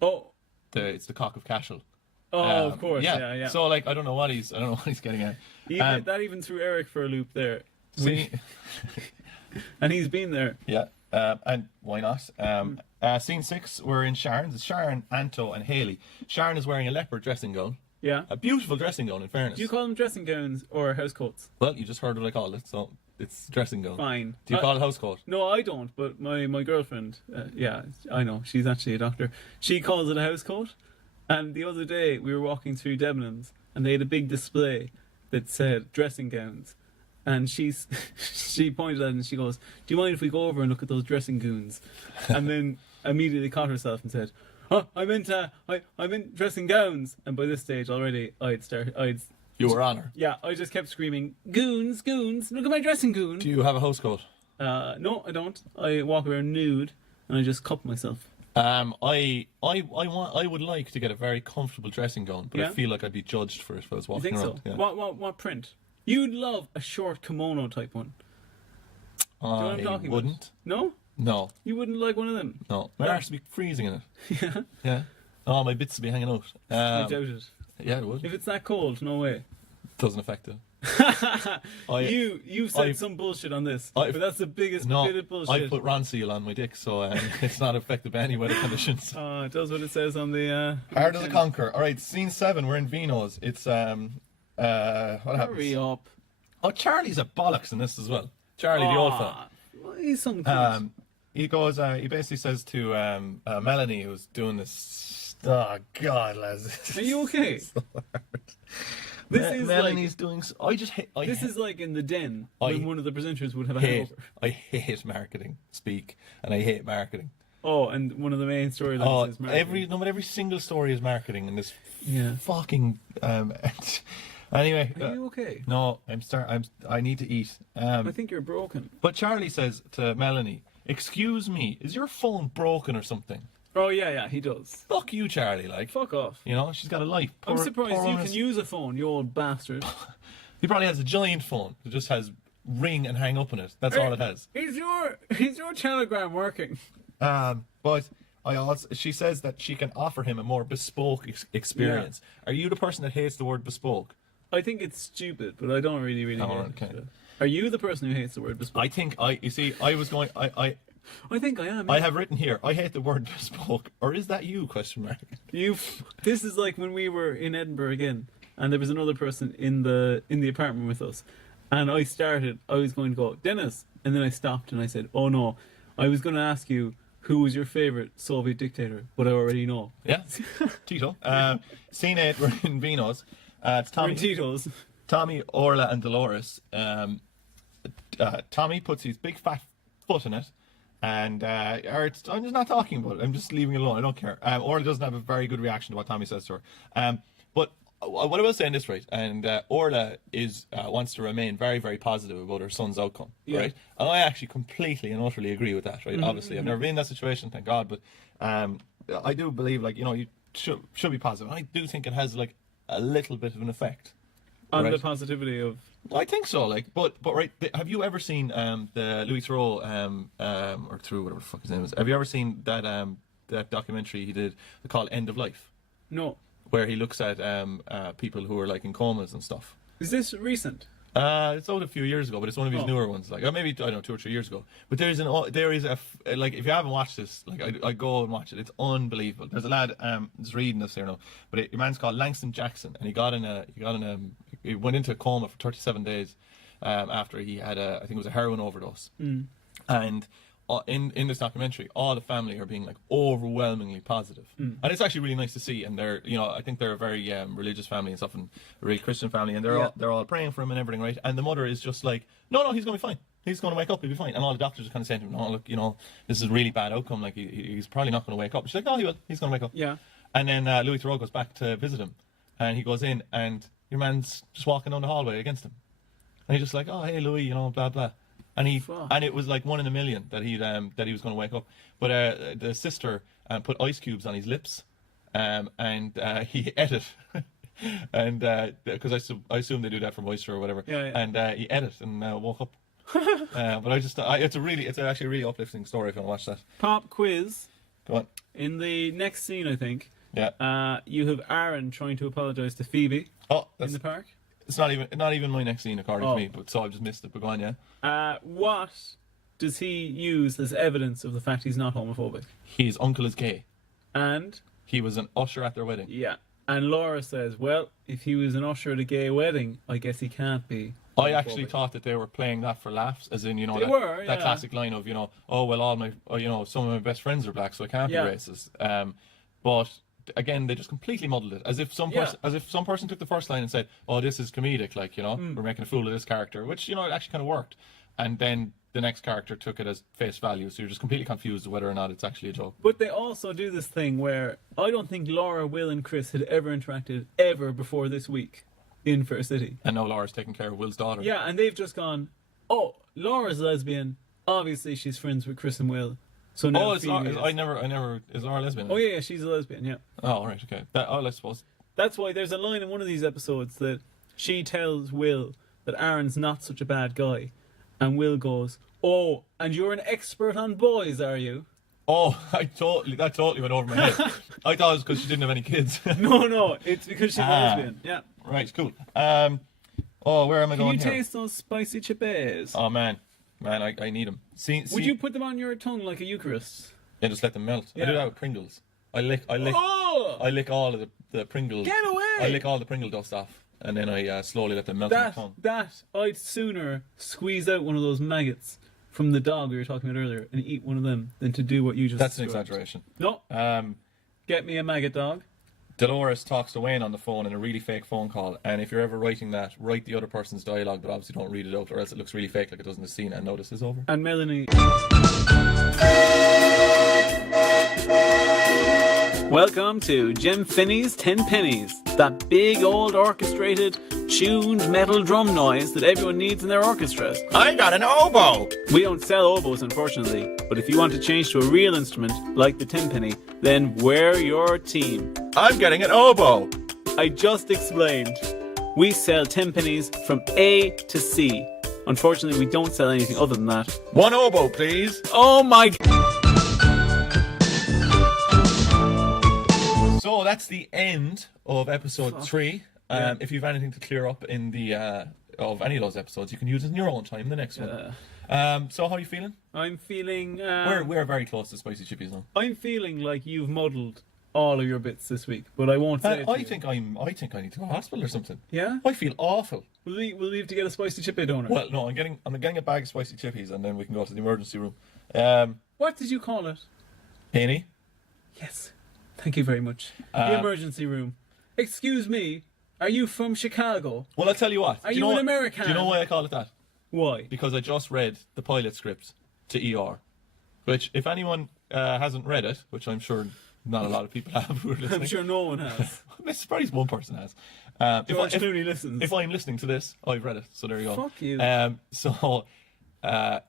Oh. It's the Cock of Cashel. Oh, of course, yeah. So, like, I don't know what he's getting at. That even threw Eric for a loop there. See, and he's been there. yeah, and why not? Scene 6, we're in Sharon's. It's Sharon, Anto, and Haley. Sharon is wearing a leopard dressing gown. Yeah. A beautiful dressing gown, in fairness. Do you call them dressing gowns or house coats? Well, you just heard what I called it, so it's dressing gown. Fine. Do you call it house coat? No, I don't, but my girlfriend, yeah, I know, she's actually a doctor. She calls it a house coat. And the other day, we were walking through Debenhams, and they had a big display that said dressing gowns. And she pointed at it and she goes, "Do you mind if we go over and look at those dressing gowns?" And then immediately caught herself and said, "Oh, I meant dressing gowns." And by this stage already, You were on her. Yeah, I just kept screaming, "Goons, goons, look at my dressing gown." Do you have a house coat? No, I don't. I walk around nude and I just cup myself. I would like to get a very comfortable dressing gown, but I Yeah? feel like I'd be judged for it if I was You walking think around. so? Yeah. What print? You'd love a short kimono type one. Do you know what I'm talking wouldn't. about? No? No, You wouldn't like one of them? no. My Yeah. arse would be freezing in it. Yeah, Yeah. Oh, my bits would be hanging out. I doubt it. Yeah, it would. If it's that cold, no way. Doesn't affect it. You said I- some bullshit on this, I- but that's the biggest No, bit of I bullshit. put Ron seal on my dick, so it's not affected by any weather conditions. It does what it says on the. Hard as a conquer. All right, scene 7. We're in Vino's. It's what happens? Hurry up. Oh, Charlie's a bollocks in this as well. Charlie, the old fella. Well, he's some kid. He goes. He basically says to Melanie, who's doing this. Oh God, lads. Are you okay? This is Melanie's doing. I just hate. This is like in the den I when one of the presenters would have a hate. hangover. I hate marketing speak, and I hate marketing. Oh, and one of the main storylines is marketing. Every single story is marketing in this Yeah. fucking. Anyway, Are you okay? no, I need to eat. I think you're broken. But Charlie says to Melanie, "Excuse me, is your phone broken or something?" Oh yeah, he does. Fuck you, Charlie. Like, Fuck off. she's got a life. I'm surprised you honest- can use a phone, you old bastard. He probably has a giant phone that just has ring and hang up on it. That's all it has. Is your telegram working? But she says that she can offer him a more bespoke experience. Are you the person that hates the word bespoke? I think it's stupid, but I don't really hate okay. it. Are you the person who hates the word bespoke? I think I think I am. I have written here, I hate the word bespoke. Or is that you, question mark? This is like when we were in Edinburgh again, and there was another person in the apartment with us, and I was going to go, "Dennis," and then I stopped and I said, "Oh no, I was going to ask you who was your favorite Soviet dictator, but I already know." Yeah, Tito. Scene 8, we're in Vino's. It's Or Tommy, Tito's. Tommy, Orla, and Dolores. Tommy puts his big fat foot in it, and I'm just not talking about it. I'm just leaving it alone. I don't care. Orla doesn't have a very good reaction to what Tommy says to her. But what I will say in this, right, and Orla wants to remain very, very positive about her son's outcome, right? And I actually completely and utterly agree with that, right? Obviously, I've never been in that situation, thank God, but I do believe, like, you should be positive. I do think it has, like, a little bit of an effect. On right? the positivity of... I think so. Like, but right. Have you ever seen the Louis Theroux or Theroux, whatever the fuck his name is? Have you ever seen that documentary he did called End of Life, No. where he looks at people who are like in comas and stuff? Is this recent? It's out a few years ago, but it's one of his newer ones. Like, or maybe I don't know, 2 or 3 years ago. But there is like, if you haven't watched this, like, I go and watch it. It's unbelievable. There's a lad just reading this here now, but your man's called Langston Jackson, and he went into a coma for 37 days after he had I think it was a heroin overdose, and. In this documentary, all the family are being like overwhelmingly positive, and it's actually really nice to see. And they're, I think they're a very religious family and stuff, and a really Christian family, and they're all praying for him and everything, right? And the mother is just like, no, he's going to be fine. He's going to wake up. He'll be fine. And all the doctors are kind of saying to him, no, look, this is a really bad outcome. Like he's probably not going to wake up. She's like, no, he will. He's going to wake up. Yeah. And then Louis Theroux goes back to visit him, and he goes in, and your man's just walking down the hallway against him, and he's just like, oh, hey, Louis, blah blah. And it was like 1 in a million that he was going to wake up. But the sister put ice cubes on his lips, and he ate it, and because I assume they do that for moisture or whatever. Yeah. And he ate it and woke up. But it's actually a really uplifting story if you want to watch that. Pop quiz. Go on. In the next scene, I think. Yeah. You have Aaron trying to apologise to Phoebe. In the park. It's not even my next scene according to me, but so I've just missed it. But go on, yeah. What does he use as evidence of the fact he's not homophobic? His uncle is gay. And? He was an usher at their wedding. Yeah. And Laura says, well, if he was an usher at a gay wedding, I guess he can't be homophobic. I actually thought that they were playing that for laughs, as in, that classic line of, oh, well, all my, some of my best friends are black, so I can't be racist. But again, they just completely muddled it, as if some person took the first line and said, "Oh, this is comedic, like we're making a fool of this character," which it actually kind of worked, and then the next character took it as face value, so you're just completely confused whether or not it's actually a joke. But they also do this thing where I don't think Laura, Will, and Chris had ever interacted ever before this week in Fair City, and now Laura's taking care of Will's daughter. Yeah, and they've just gone, "Oh, Laura's lesbian. Obviously, she's friends with Chris and Will." So now is Laura lesbian? Oh yeah, she's a lesbian. Yeah. Oh right, okay. I suppose that's why there's a line in one of these episodes that she tells Will that Aaron's not such a bad guy, and Will goes, "Oh, and you're an expert on boys, are you?" Oh, that totally went over my head. I thought it was because she didn't have any kids. No, it's because she's a lesbian. Yeah. Right, cool. Where am I going here? Can you taste those spicy chips? Oh man, I need them. Would you put them on your tongue like a Eucharist? Yeah, just let them melt. Yeah. I do that with Pringles. I lick all of the Pringles. Get away! I lick all the Pringle dust off, and then I slowly let them melt on my tongue. I'd sooner squeeze out one of those maggots from the dog we were talking about earlier and eat one of them than to do what you just. That's described. an exaggeration. No. Get me a maggot dog. Dolores talks to Wayne on the phone in a really fake phone call, and if you're ever writing that, write the other person's dialogue, but obviously don't read it out, or else it looks really fake, like it does in the scene, and notice is over. And Melanie. Welcome to Jim Finney's 10 Pennies, that big old orchestrated, tuned metal drum noise that everyone needs in their orchestras. I got an oboe! We don't sell oboes, unfortunately, but if you want to change to a real instrument, like the 10 penny, then we're your team. I'm getting an oboe! I just explained. We sell 10 pennies from A to C. Unfortunately, we don't sell anything other than that. One oboe, please! Oh my... So that's the end of episode 3. If you've anything to clear up in the of any of those episodes, you can use it in your own time in the next one. So how are you feeling? I'm feeling... We're very close to Spicy Chippies now. I'm feeling like you've muddled all of your bits this week, but I won't say it. I think I need to go to the hospital or something. Yeah? I feel awful. Will we have to get a Spicy Chippy donor? Well, no, I'm getting a bag of Spicy Chippies, and then we can go to the emergency room. What did you call it? Penny? Yes. Thank you very much. The emergency room. Excuse me, are you from Chicago? Well, I'll tell you what. Are you an American? Do you know why I call it that? Why? Because I just read the pilot script to ER, which, if anyone hasn't read it, which I'm sure not a lot of people have who are listening. I'm sure no one has. I'm surprised one person has. George Clooney listens. If I'm listening to this, I've read it, so there you go. Fuck you.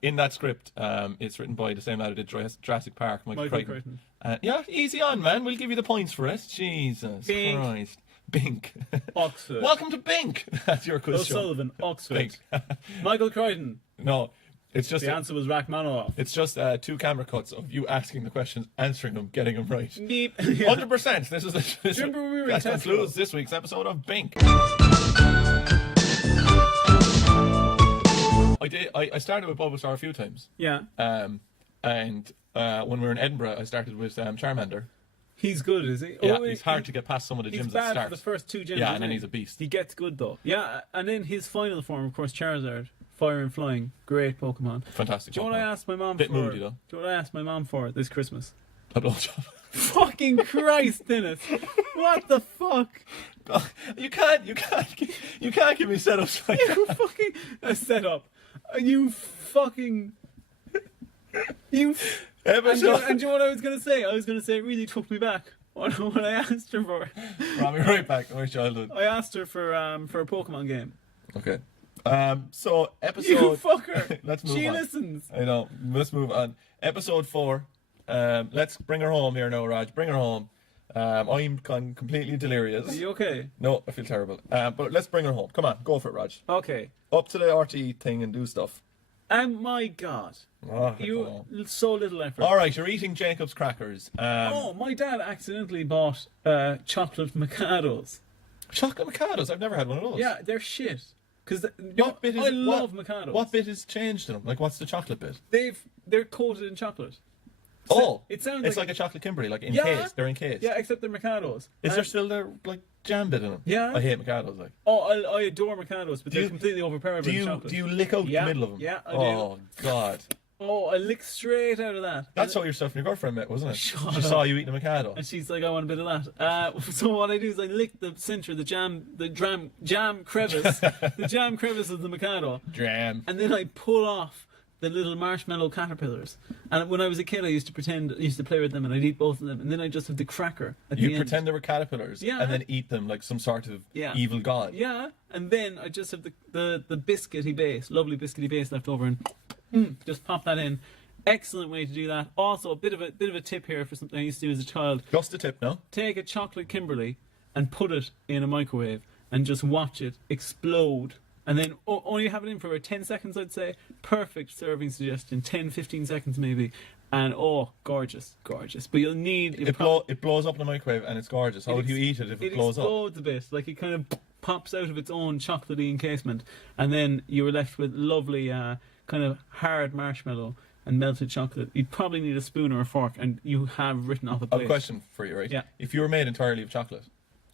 In that script, it's written by the same lad who did Jurassic Park, Michael Crichton. Yeah, easy on, man. We'll give you the points for it. Jesus Christ. Bink. Oxford. Welcome to Bink. That's your quiz show. O'Sullivan, Oxford. Bink. Michael Crichton. No, it's just The answer was Rachmaninoff. it's just 2 camera cuts of you asking the questions, answering them, getting them right. Beep. 100%. This is Remember when we were in that Tesco? concludes this week's episode of Bink. I started with Bulbasaur a few times. Yeah. And when we were in Edinburgh, I started with Charmander. He's good, is he? Yeah, he's hard to get past some of the He's gyms bad at start. for the first 2 gyms. Yeah, isn't and then he? he's a beast. He gets good though. Yeah, and then his final form, of course, Charizard, Fire and Flying, great Pokemon. Fantastic. Do you know what I Pokemon. asked my mom Bit for? moody though. Do you know what I asked my mom for this Christmas? A blowjob. Fucking Christ, Dennis! What the fuck? You can't give me setups like You that. fucking a setup. You fucking. You. And do you know what I was gonna say? I was gonna say it really took me back. What I asked her for. Brought me right back to my childhood. I asked her for a Pokemon game. Okay. So episode. You fucker. Let's move She on. listens. I know. Let's move on. Episode 4. Let's bring her home here now, Raj. Bring her home. I'm completely delirious. Are you okay? No, I feel terrible. But let's bring her home. Come on, go for it, Raj. Okay. Up to the RT thing and do stuff. And my God, Oh, you so little effort. all right, you're eating Jacob's crackers. Oh, my dad accidentally bought chocolate Mikados. Chocolate Mikados. I've never had one of those. Yeah, they're shit. Because I love Mikados. What bit has changed in them? Like, what's the chocolate bit? They're coated in chocolate. Oh, it sounds it's like a chocolate Kimberley, like Yeah. encased. They're encased. Yeah, except they're Mikados. Is there still their like jam bit in them? Yeah. I hate Mikados. Like, Oh, I adore Mikados, but they're completely overpowered by the chocolate. do you lick out Yeah, the middle of them? yeah, I do. Oh God, Oh, I lick straight out of that. that's how yourself and your girlfriend met, wasn't it? Shut She up. saw you eating a Mikado. And she's like, I want a bit of that. So what I do is I lick the center, the jam crevice, the jam crevice of the Mikado, Jam. and then I pull off the little marshmallow caterpillars. And when I was a kid, I used to play with them, and I'd eat both of them, and then I just have the cracker at the You end. pretend they were caterpillars, Yeah. and then eat them like some sort of Yeah. evil god. Yeah, and then I just have the biscuity base, lovely biscuity base left over, and just pop that in. Excellent way to do that. Also, a bit of a tip here for something I used to do as a child. Just a tip, no? Take a chocolate Kimberley and put it in a microwave and just watch it explode. And then only have it in for about 10 seconds, I'd say. Perfect serving suggestion. 10, 15 seconds maybe. And gorgeous. But you'll need... It blows up in the microwave and it's gorgeous. How would you eat it if it blows up? It explodes a bit. Like it kind of pops out of its own chocolatey encasement. And then you were left with lovely kind of hard marshmallow and melted chocolate. You'd probably need a spoon or a fork, and you have written off a I plate. have a question for you, right? Yeah. If you were made entirely of chocolate,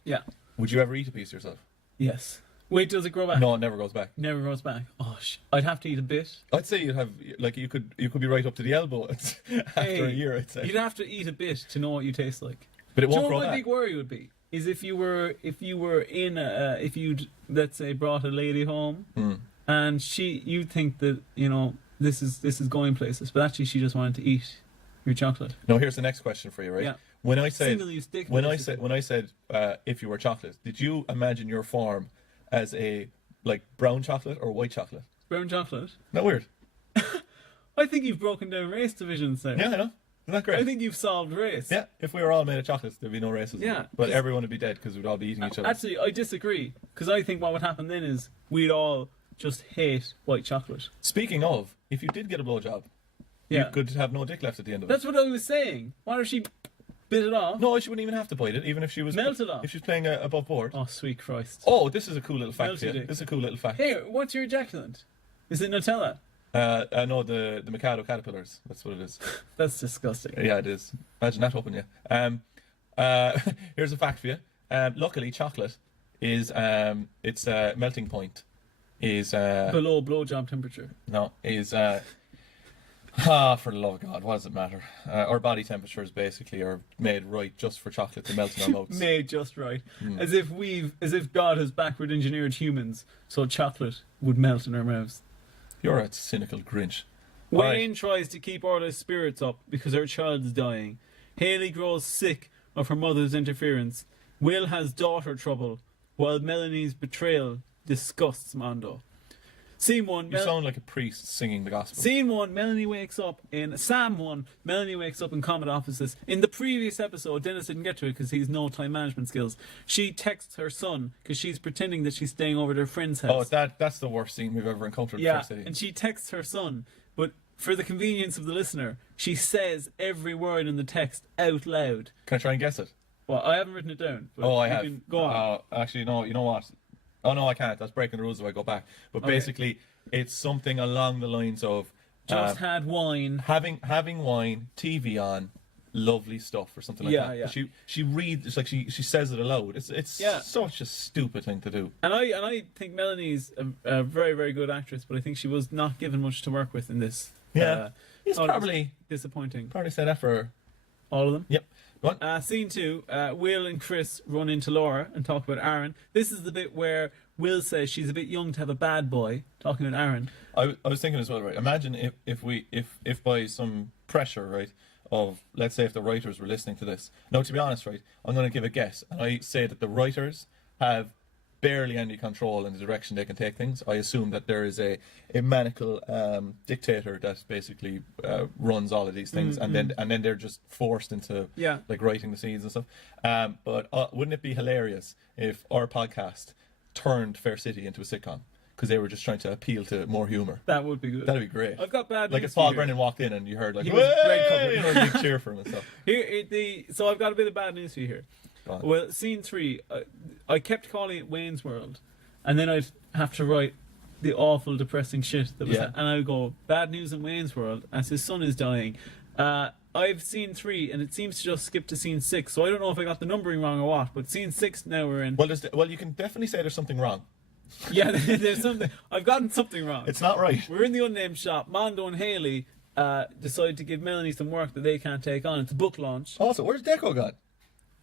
Yeah. would you ever eat a piece yourself? Yes. Wait, does it grow back? No, it never goes back. Never grows back. Oh, I'd have to eat a bit. I'd say you'd have like you could be right up to the elbow after a year. I'd say, You'd have to eat a bit to know what you taste like. but it Do you won't know grow what my back. big worry would be? Is if you were in if you'd, let's say, brought a lady home and you think that, you know, this is going places, but actually she just wanted to eat your chocolate. No, here's the next question for you, right? Yeah. When I said Single-use dick. when I said if you were chocolate, did you imagine your form as a like brown chocolate or white chocolate? Brown chocolate. Not weird. I think you've broken down race divisions there. Yeah, I know. Isn't that great? I think you've solved race. Yeah, if we were all made of chocolates, there'd be no racism. Yeah, But 'cause- everyone would be dead because we'd all be eating each other. Actually, I disagree, because I think what would happen then is we'd all just hate white chocolate. Speaking of, if you did get a blowjob, Yeah. you could have no dick left at the end of it. That's what I was saying. What if she bit it off? No, she wouldn't even have to bite it, even if she was Melt it off. If she was playing above board. Oh, sweet Christ. Oh, this is a cool little fact Melted for you. it. This is a cool little fact. Here, what's your ejaculant? Is it Nutella? No, the Mikado caterpillars. That's what it is. That's disgusting. Yeah, it is. Imagine that open, yeah. Here's a fact for you. Luckily, chocolate is its melting point is Below blowjob temperature. for the love of God, what does it matter? Our body temperatures basically are made right just for chocolate to melt in our mouths. Made just right. As if God has backward engineered humans so chocolate would melt in our mouths. You're a cynical Grinch. Wayne tries to keep Orla's spirits up because her child's dying. Haley grows sick of her mother's interference. Will has daughter trouble, while Melanie's betrayal disgusts Mondo. Scene 1. You sound like a priest singing the gospel. Scene 1, Melanie wakes up in Sam 1. Melanie wakes up in Comet Offices. In the previous episode, Dennis didn't get to it because he's no time management skills. She texts her son because she's pretending that she's staying over at her friend's house. Oh, that's the worst scene we've ever encountered. Yeah, in City. and she texts her son, but for the convenience of the listener, she says every word in the text out loud. Can I try and guess it? Well, I haven't written it down. But I have. Go on. Actually, no. You know what? Oh no, I can't. That's breaking the rules if I go back. But basically, it's something along the lines of Just had wine. having wine, TV on, lovely stuff, or something like that. Yeah. But she reads. It's like she says it aloud. It's such a stupid thing to do. And I think Melanie's a very, very good actress, but I think she was not given much to work with in this. Yeah, it's probably disappointing. Probably said that for all of them. Yep. Go on. Scene 2, Will and Chris run into Laura and talk about Aaron. This is the bit where Will says she's a bit young to have a bad boy, talking about Aaron. I was thinking as well, right? Imagine if by some pressure, right, of, let's say if the writers were listening to this. Now, to be honest, right, I'm going to give a guess, and I say that the writers have barely any control in the direction they can take things. I assume that there is a maniacal dictator that basically runs all of these things, and then they're just forced into like writing the scenes and stuff. But wouldn't it be hilarious if our podcast turned Fair City into a sitcom? Because they were just trying to appeal to more humour. That would be good. That'd be great. I've got bad news. Like if Paul Brennan walked in and you heard like, he was great cover. You know, big cheer for him and stuff. So I've got a bit of bad news for you here. Well, scene 3, I kept calling it Wayne's World, and then I'd have to write the awful, depressing shit that was, and I would go, bad news in Wayne's World as his son is dying. I've seen 3, and it seems to just skip to scene 6, so I don't know if I got the numbering wrong or what. But scene 6 now we're in. Well, you can definitely say there's something wrong. Yeah, there's something. I've gotten something wrong. It's not right. We're in the unnamed shop. Mondo and Haley decide to give Melanie some work that they can't take on. It's a book launch. Also, where's Deco gone?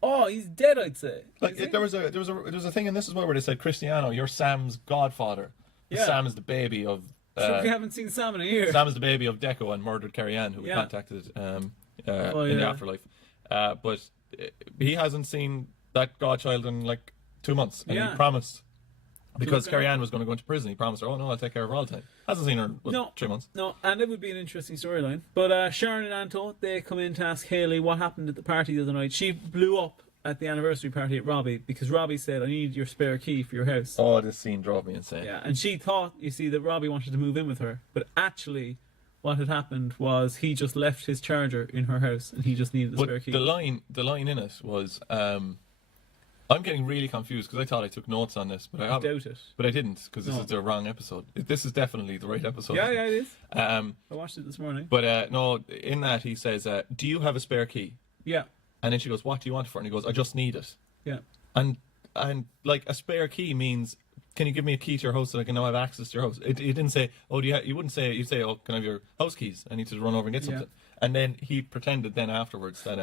Oh, he's dead, I'd say. Like there was a thing, and this is where they said, Cristiano, you're Sam's godfather. Yeah. Sam is the baby of. We haven't seen Sam in a year. Sam is the baby of Deco and murdered Carrie Ann, who we contacted in the afterlife. But he hasn't seen that godchild in like 2 months, and he promised. Because Carrie Ann was going to go into prison, he promised her, oh no, I'll take care of her all the time. Hasn't seen her in 3 months. No, and it would be an interesting storyline. But Sharon and Anto, they come in to ask Haley what happened at the party the other night. She blew up at the anniversary party at Robbie because Robbie said, I need your spare key for your house. Oh, this scene drove me insane. Yeah, and she thought, you see, that Robbie wanted to move in with her. But actually, what had happened was he just left his charger in her house and he just needed the spare key. The line in it was... I'm getting really confused because I thought I took notes on this, but I doubt it. But I didn't because this is the wrong episode. This is definitely the right episode. Yeah, it is. I watched it this morning. But no, in that he says, "Do you have a spare key?" Yeah. And then she goes, "What do you want it for?" And he goes, "I just need it." Yeah. And like a spare key means, can you give me a key to your house so I can now have access to your house? He didn't say, "Oh, do you?" You wouldn't say, "You'd say, oh, can I have your house keys? I need to run over and get something." And then he pretended then afterwards that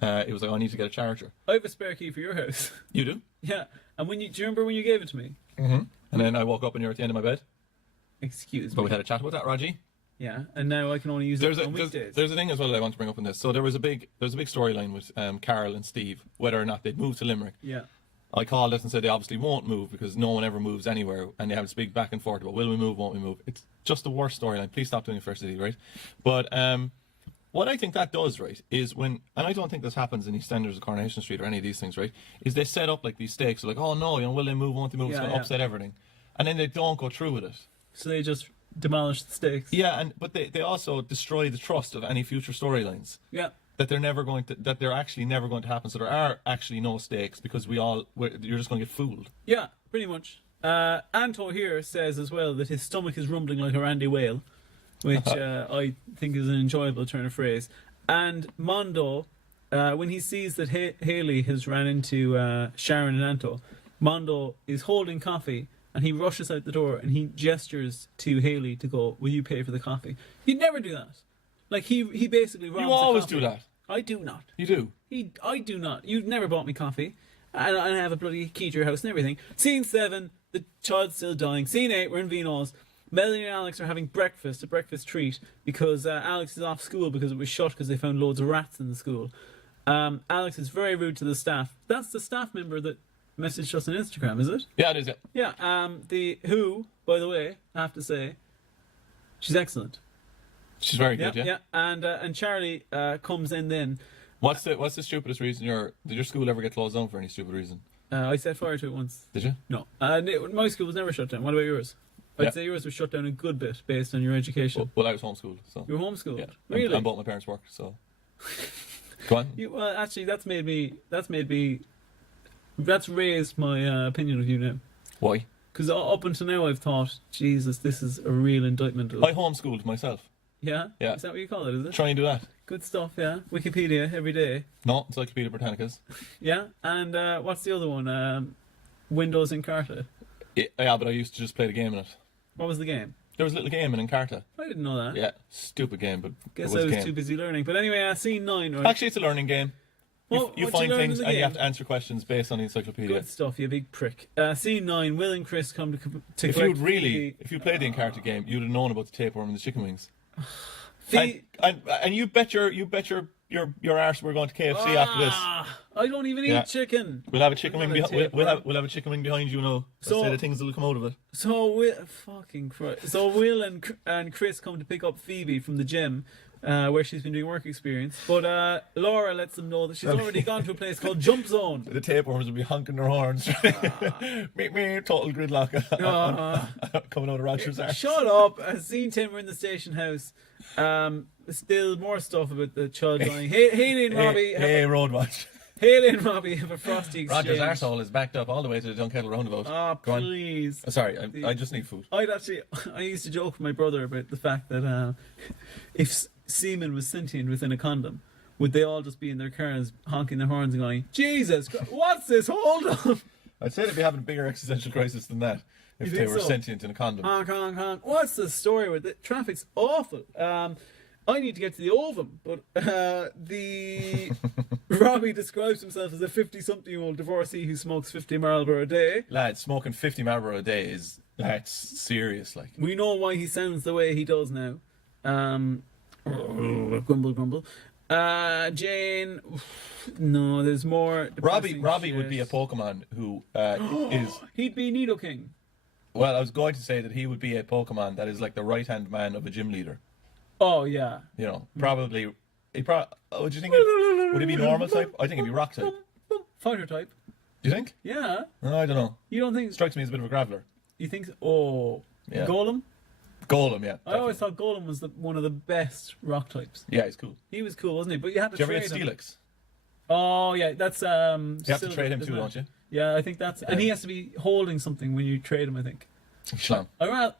it was like, oh, I need to get a charger. I have a spare key for your house. You do? Yeah. And do you remember when you gave it to me? Mm-hmm. And then I woke up and you're at the end of my bed. Excuse me. But we had a chat about that, Raji. Yeah. And now I can only use it on weekdays. There's a thing as well that I want to bring up in this. So there's a big storyline with Carol and Steve, whether or not they'd move to Limerick. Yeah. I called it and said they obviously won't move because no one ever moves anywhere, and they have this big back and forth about will we move, won't we move. It's just the worst storyline. Please stop doing it, Fair City, right? But what I think that does, right, is when, and I don't think this happens in EastEnders or Coronation Street or any of these things, right, is they set up like these stakes, like, oh no, will they move, won't they move, it's going to upset everything. And then they don't go through with it. So they just demolish the stakes. Yeah, but they also destroy the trust of any future storylines. Yeah. That they're actually never going to happen. So there are actually no stakes because you're just going to get fooled. Yeah, pretty much. Anto here says as well that his stomach is rumbling like a Randy Whale, which I think is an enjoyable turn of phrase. And Mondo, when he sees that Haley has ran into Sharon and Anto, Mondo is holding coffee and he rushes out the door and he gestures to Haley to go, will you pay for the coffee? He'd never do that. Like, he basically robs You always the do that. I do not. You do? I do not. You've never bought me coffee. And I have a bloody key to your house and everything. Scene 7, the child's still dying. Scene 8, we're in Vino's. Melanie and Alex are having breakfast, a breakfast treat, because Alex is off school because it was shut because they found loads of rats in the school. Alex is very rude to the staff. That's the staff member that messaged us on Instagram, is it? Yeah, it is. Yeah. Yeah. The Who, by the way, I have to say, she's excellent. She's very good. Yeah. Yeah. And Charlie comes in then. What's the stupidest reason did your school ever get closed down for any stupid reason? I set fire to it once. Did you? No. My school was never shut down. What about yours? I'd say yours was shut down a good bit based on your education. Well, I was homeschooled, so. You were homeschooled? Yeah. Really? And both my parents worked, so. Go on. Well, actually, that's raised my opinion of you now. Why? Because up until now, I've thought, Jesus, this is a real indictment of... I homeschooled myself. Yeah? Yeah. Is that what you call it, is it? Try and do that. Good stuff, yeah. Wikipedia every day. No, Encyclopedia Britannicas. Yeah, and what's the other one? Windows Encarta. Yeah, but I used to just play the game in it. What was the game? There was a little game in Encarta. I didn't know that. Yeah, stupid game, but Guess it was I a was game. too busy learning. But anyway, scene 9, right? Actually, it's a learning game. You What'd find learn in things the and you game? have to answer questions based on the encyclopedia. Good stuff, you big prick. Scene 9, Will and Chris come to If collect you played the Encarta game, you'd have known about the tapeworm and the chicken wings. Phoebe. And you bet your arse we're going to KFC after this. I don't even Yeah. eat chicken. We'll have a chicken wing. Not a We'll tapeworm. have a chicken wing behind you now. So- Say the things that'll come out of it. So Will and Chris come to pick up Phoebe from the gym, where she's been doing work experience. But Laura lets them know that she's already gone to a place called Jump Zone. The tapeworms will be honking their horns. me, total gridlock coming out of Roger's arse. Shut up! Scene 10, we're in the station house. Still more stuff about the child going. Haley and Robbie. Hey, Roadwatch. Haley and Robbie have a frosty exchange. Roger's arsehole is backed up all the way to the Dunkettle roundabout. Oh, Go on. please. Sorry, I just need food. I used to joke with my brother about the fact that if semen was sentient within a condom, would they all just be in their cars honking their horns and going, Jesus Christ, what's this? Hold on. I'd say they'd be having a bigger existential crisis than that if You they think were so? sentient in a condom. Honk, honk, honk. What's the story with it? Traffic's awful. I need to get to the ovum, but the Robbie describes himself as a 50-something-year-old divorcee who smokes 50 Marlboro a day. Lads, smoking 50 Marlboro a day that's serious. Like, We know why he sounds the way he does now. Grumble, grumble. Jane, no, there's more. Robbie depressing would be a shit. Pokemon who is. He'd be Nido King. Well, I was going to say that he would be a Pokemon that is like the right hand man of a gym leader. Oh yeah. You know, probably. Would you think? Would it be normal type? I think it'd be rock type. Fighter type. Do you think? Yeah. No, I don't know. You don't think? Strikes me as a bit of a graveler. You think? Oh, Yeah. Golem. Golem, yeah. I always thought Golem was one of the best rock types. Yeah, he's cool. He was cool, wasn't he? But you had to Do you ever trade get him. Steelix? Oh yeah, that's You have to Silver, trade him isn't too, it? don't you? Yeah, I think that's, and he has to be holding something when you trade him. I think. Schlam. Alright.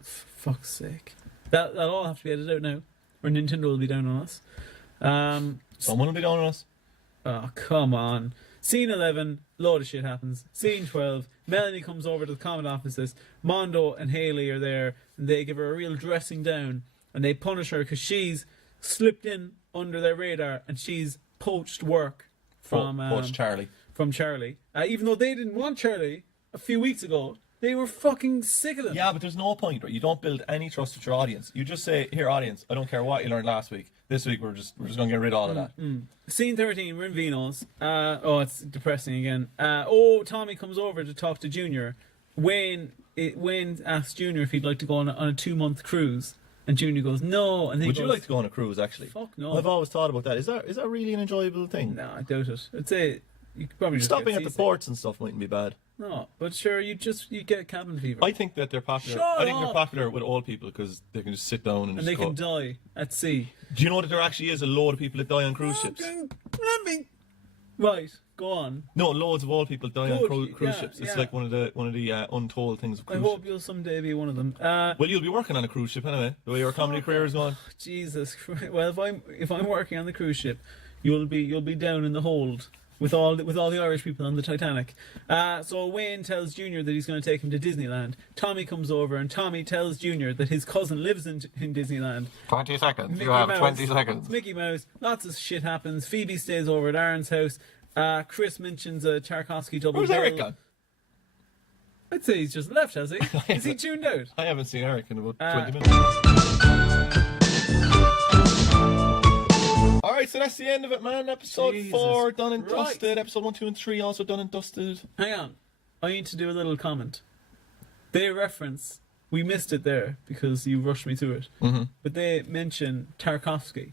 Fuck's sake. That'll all have to be edited out now, or Nintendo will be down on us. Someone will be down on us. Oh, come on. Scene 11, load of shit happens. Scene 12, Melanie comes over to the common offices. Mondo and Haley are there, and they give her a real dressing down, and they punish her because she's slipped in under their radar, and she's poached work from Coach Charlie. From Charlie. Even though they didn't want Charlie a few weeks ago, they were fucking sick of them. Yeah, but there's no point, right? You don't build any trust with your audience. You just say, "Here, audience, I don't care what you learned last week. This week we're just going to get rid of all of that." Scene 13, we're in Vino's. It's depressing again. Tommy comes over to talk to Junior. Wayne asks Junior if he'd like to go on a 2-month cruise, and Junior goes no. And then Would he you goes, like to go on a cruise? Actually, Fuck no. I've always thought about that. Is that really an enjoyable thing? No, I doubt it. I'd say you could probably just Stopping get at the seasick. ports and stuff mightn't be bad. No, but sure, you get cabin fever. I think that they're popular. Shut I think they're up. popular with old people because they can just sit down and and they just go. can die at sea. Do you know that there actually is a load of people that die on cruise ships? Right, go on. No, loads of old people die on Good, cruise yeah, ships. It's yeah. like one of the untold things of I cruise hope ships. you'll someday be one of them. Well, you'll be working on a cruise ship anyway. The way your comedy career is going. Jesus Christ. Well, if I'm working on the cruise ship, you'll be down in the hold with all the Irish people on the Titanic. So Wayne tells Junior that he's going to take him to Disneyland. Tommy comes over and Tommy tells Junior that his cousin lives in Disneyland. 20 seconds. Mickey You have Mouse. 20 seconds. Mickey Mouse. Lots of shit happens. Phoebe stays over at Aaron's house. Chris mentions a Tchaikovsky double Where's bill. Eric gone? I'd say he's just left, has he? Is he tuned out? I haven't seen Eric in about 20 minutes. Alright, so that's the end of it, man. Episode Jesus 4 done and Christ. dusted. Episode 1, 2, and 3 also done and dusted. Hang on. I need to do a little comment. They reference, we missed it there because you rushed me through it, but they mention Tarkovsky.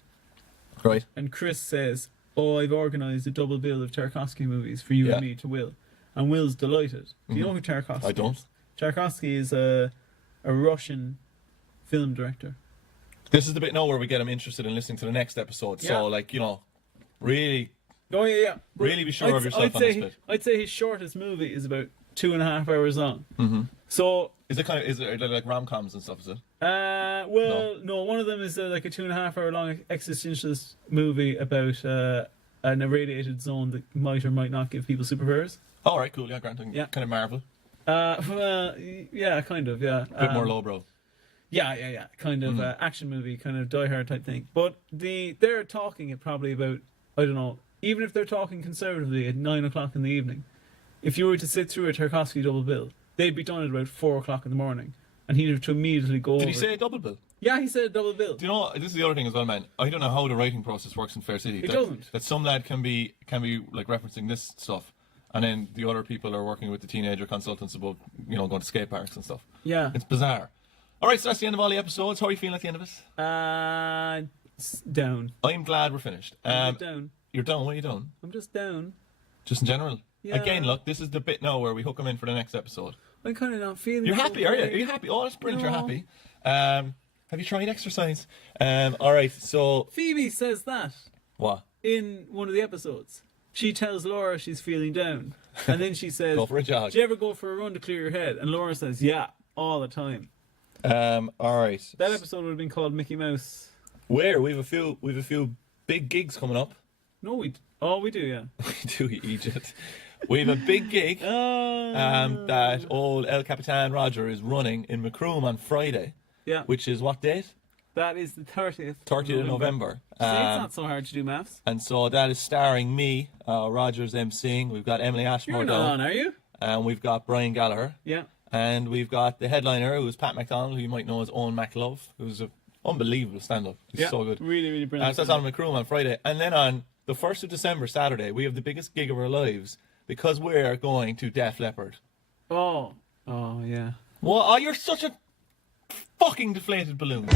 Right. And Chris says, "Oh, I've organised a double bill of Tarkovsky movies for you Yeah. and me to Will." And Will's delighted. Do you know who Tarkovsky I don't. is? Tarkovsky is a Russian film director. This is the bit now where we get him interested in listening to the next episode. Yeah. So, like, you know, really, Oh, yeah. But really be sure of yourself on this bit. I'd say his shortest movie is about 2.5 hours long. So, Is it like rom-coms and stuff, is it? no, one of them is like a 2.5 hour long existentialist movie about an irradiated zone that might or might not give people superpowers. All right, cool. Yeah, granted. Yeah. Kind of Marvel. Well, yeah, kind of, yeah. A bit more lowbrow. Yeah. Kind of action movie, kind of Die Hard type thing. But they're talking probably about, I don't know, even if they're talking conservatively at 9 o'clock in the evening, if you were to sit through a Tarkovsky double bill, they'd be done at about 4 o'clock in the morning. And he'd have to immediately go Did over. he say a double bill? Yeah, he said a double bill. Do you know, this is the other thing as well, man. I don't know how the writing process works in Fair City. It doesn't. That some lad can be like referencing this stuff, and then the other people are working with the teenager consultants about, you know, going to skate parks and stuff. Yeah. It's bizarre. All right, so that's the end of all the episodes. How are you feeling at the end of it? Down. I'm glad we're finished. I'm down. You're done. What are you doing? I'm just down. Just in general. Yeah. Again, look, this is the bit now where we hook them in for the next episode. I'm kind of not feeling. You're so happy, are you? great. Are you happy? Oh, that's brilliant. No. You're happy. Have you tried exercise? All right. So Phoebe says that what? in one of the episodes. She tells Laura she's feeling down, and then she says, Go for a jog. "Do you ever go for a run to clear your head?" And Laura says, "Yeah, all the time." All right. That episode would have been called Mickey Mouse. Where we've a few big gigs coming up. No, we do, yeah. We do, you Egypt. We have a big gig that old El Capitan Roger is running in Macroom on Friday, Yeah, which is what date? that is the 30th. 30th of November. See, it's not so hard to do maths. And so that is starring me, Roger's emceeing. We've got Emily Ashmore You're not down, on, are you? and we've got Brian Gallagher, Yeah. and we've got the headliner, who's Pat McDonald, who you might know as Owen McLove, who's an unbelievable stand-up. He's Yeah. so good. Really, really brilliant. So that's on Macroom on Friday. And then on the 1st of December, Saturday, we have the biggest gig of our lives because we're going to Def Leppard. Oh, yeah. Well, you're such a fucking deflated balloon.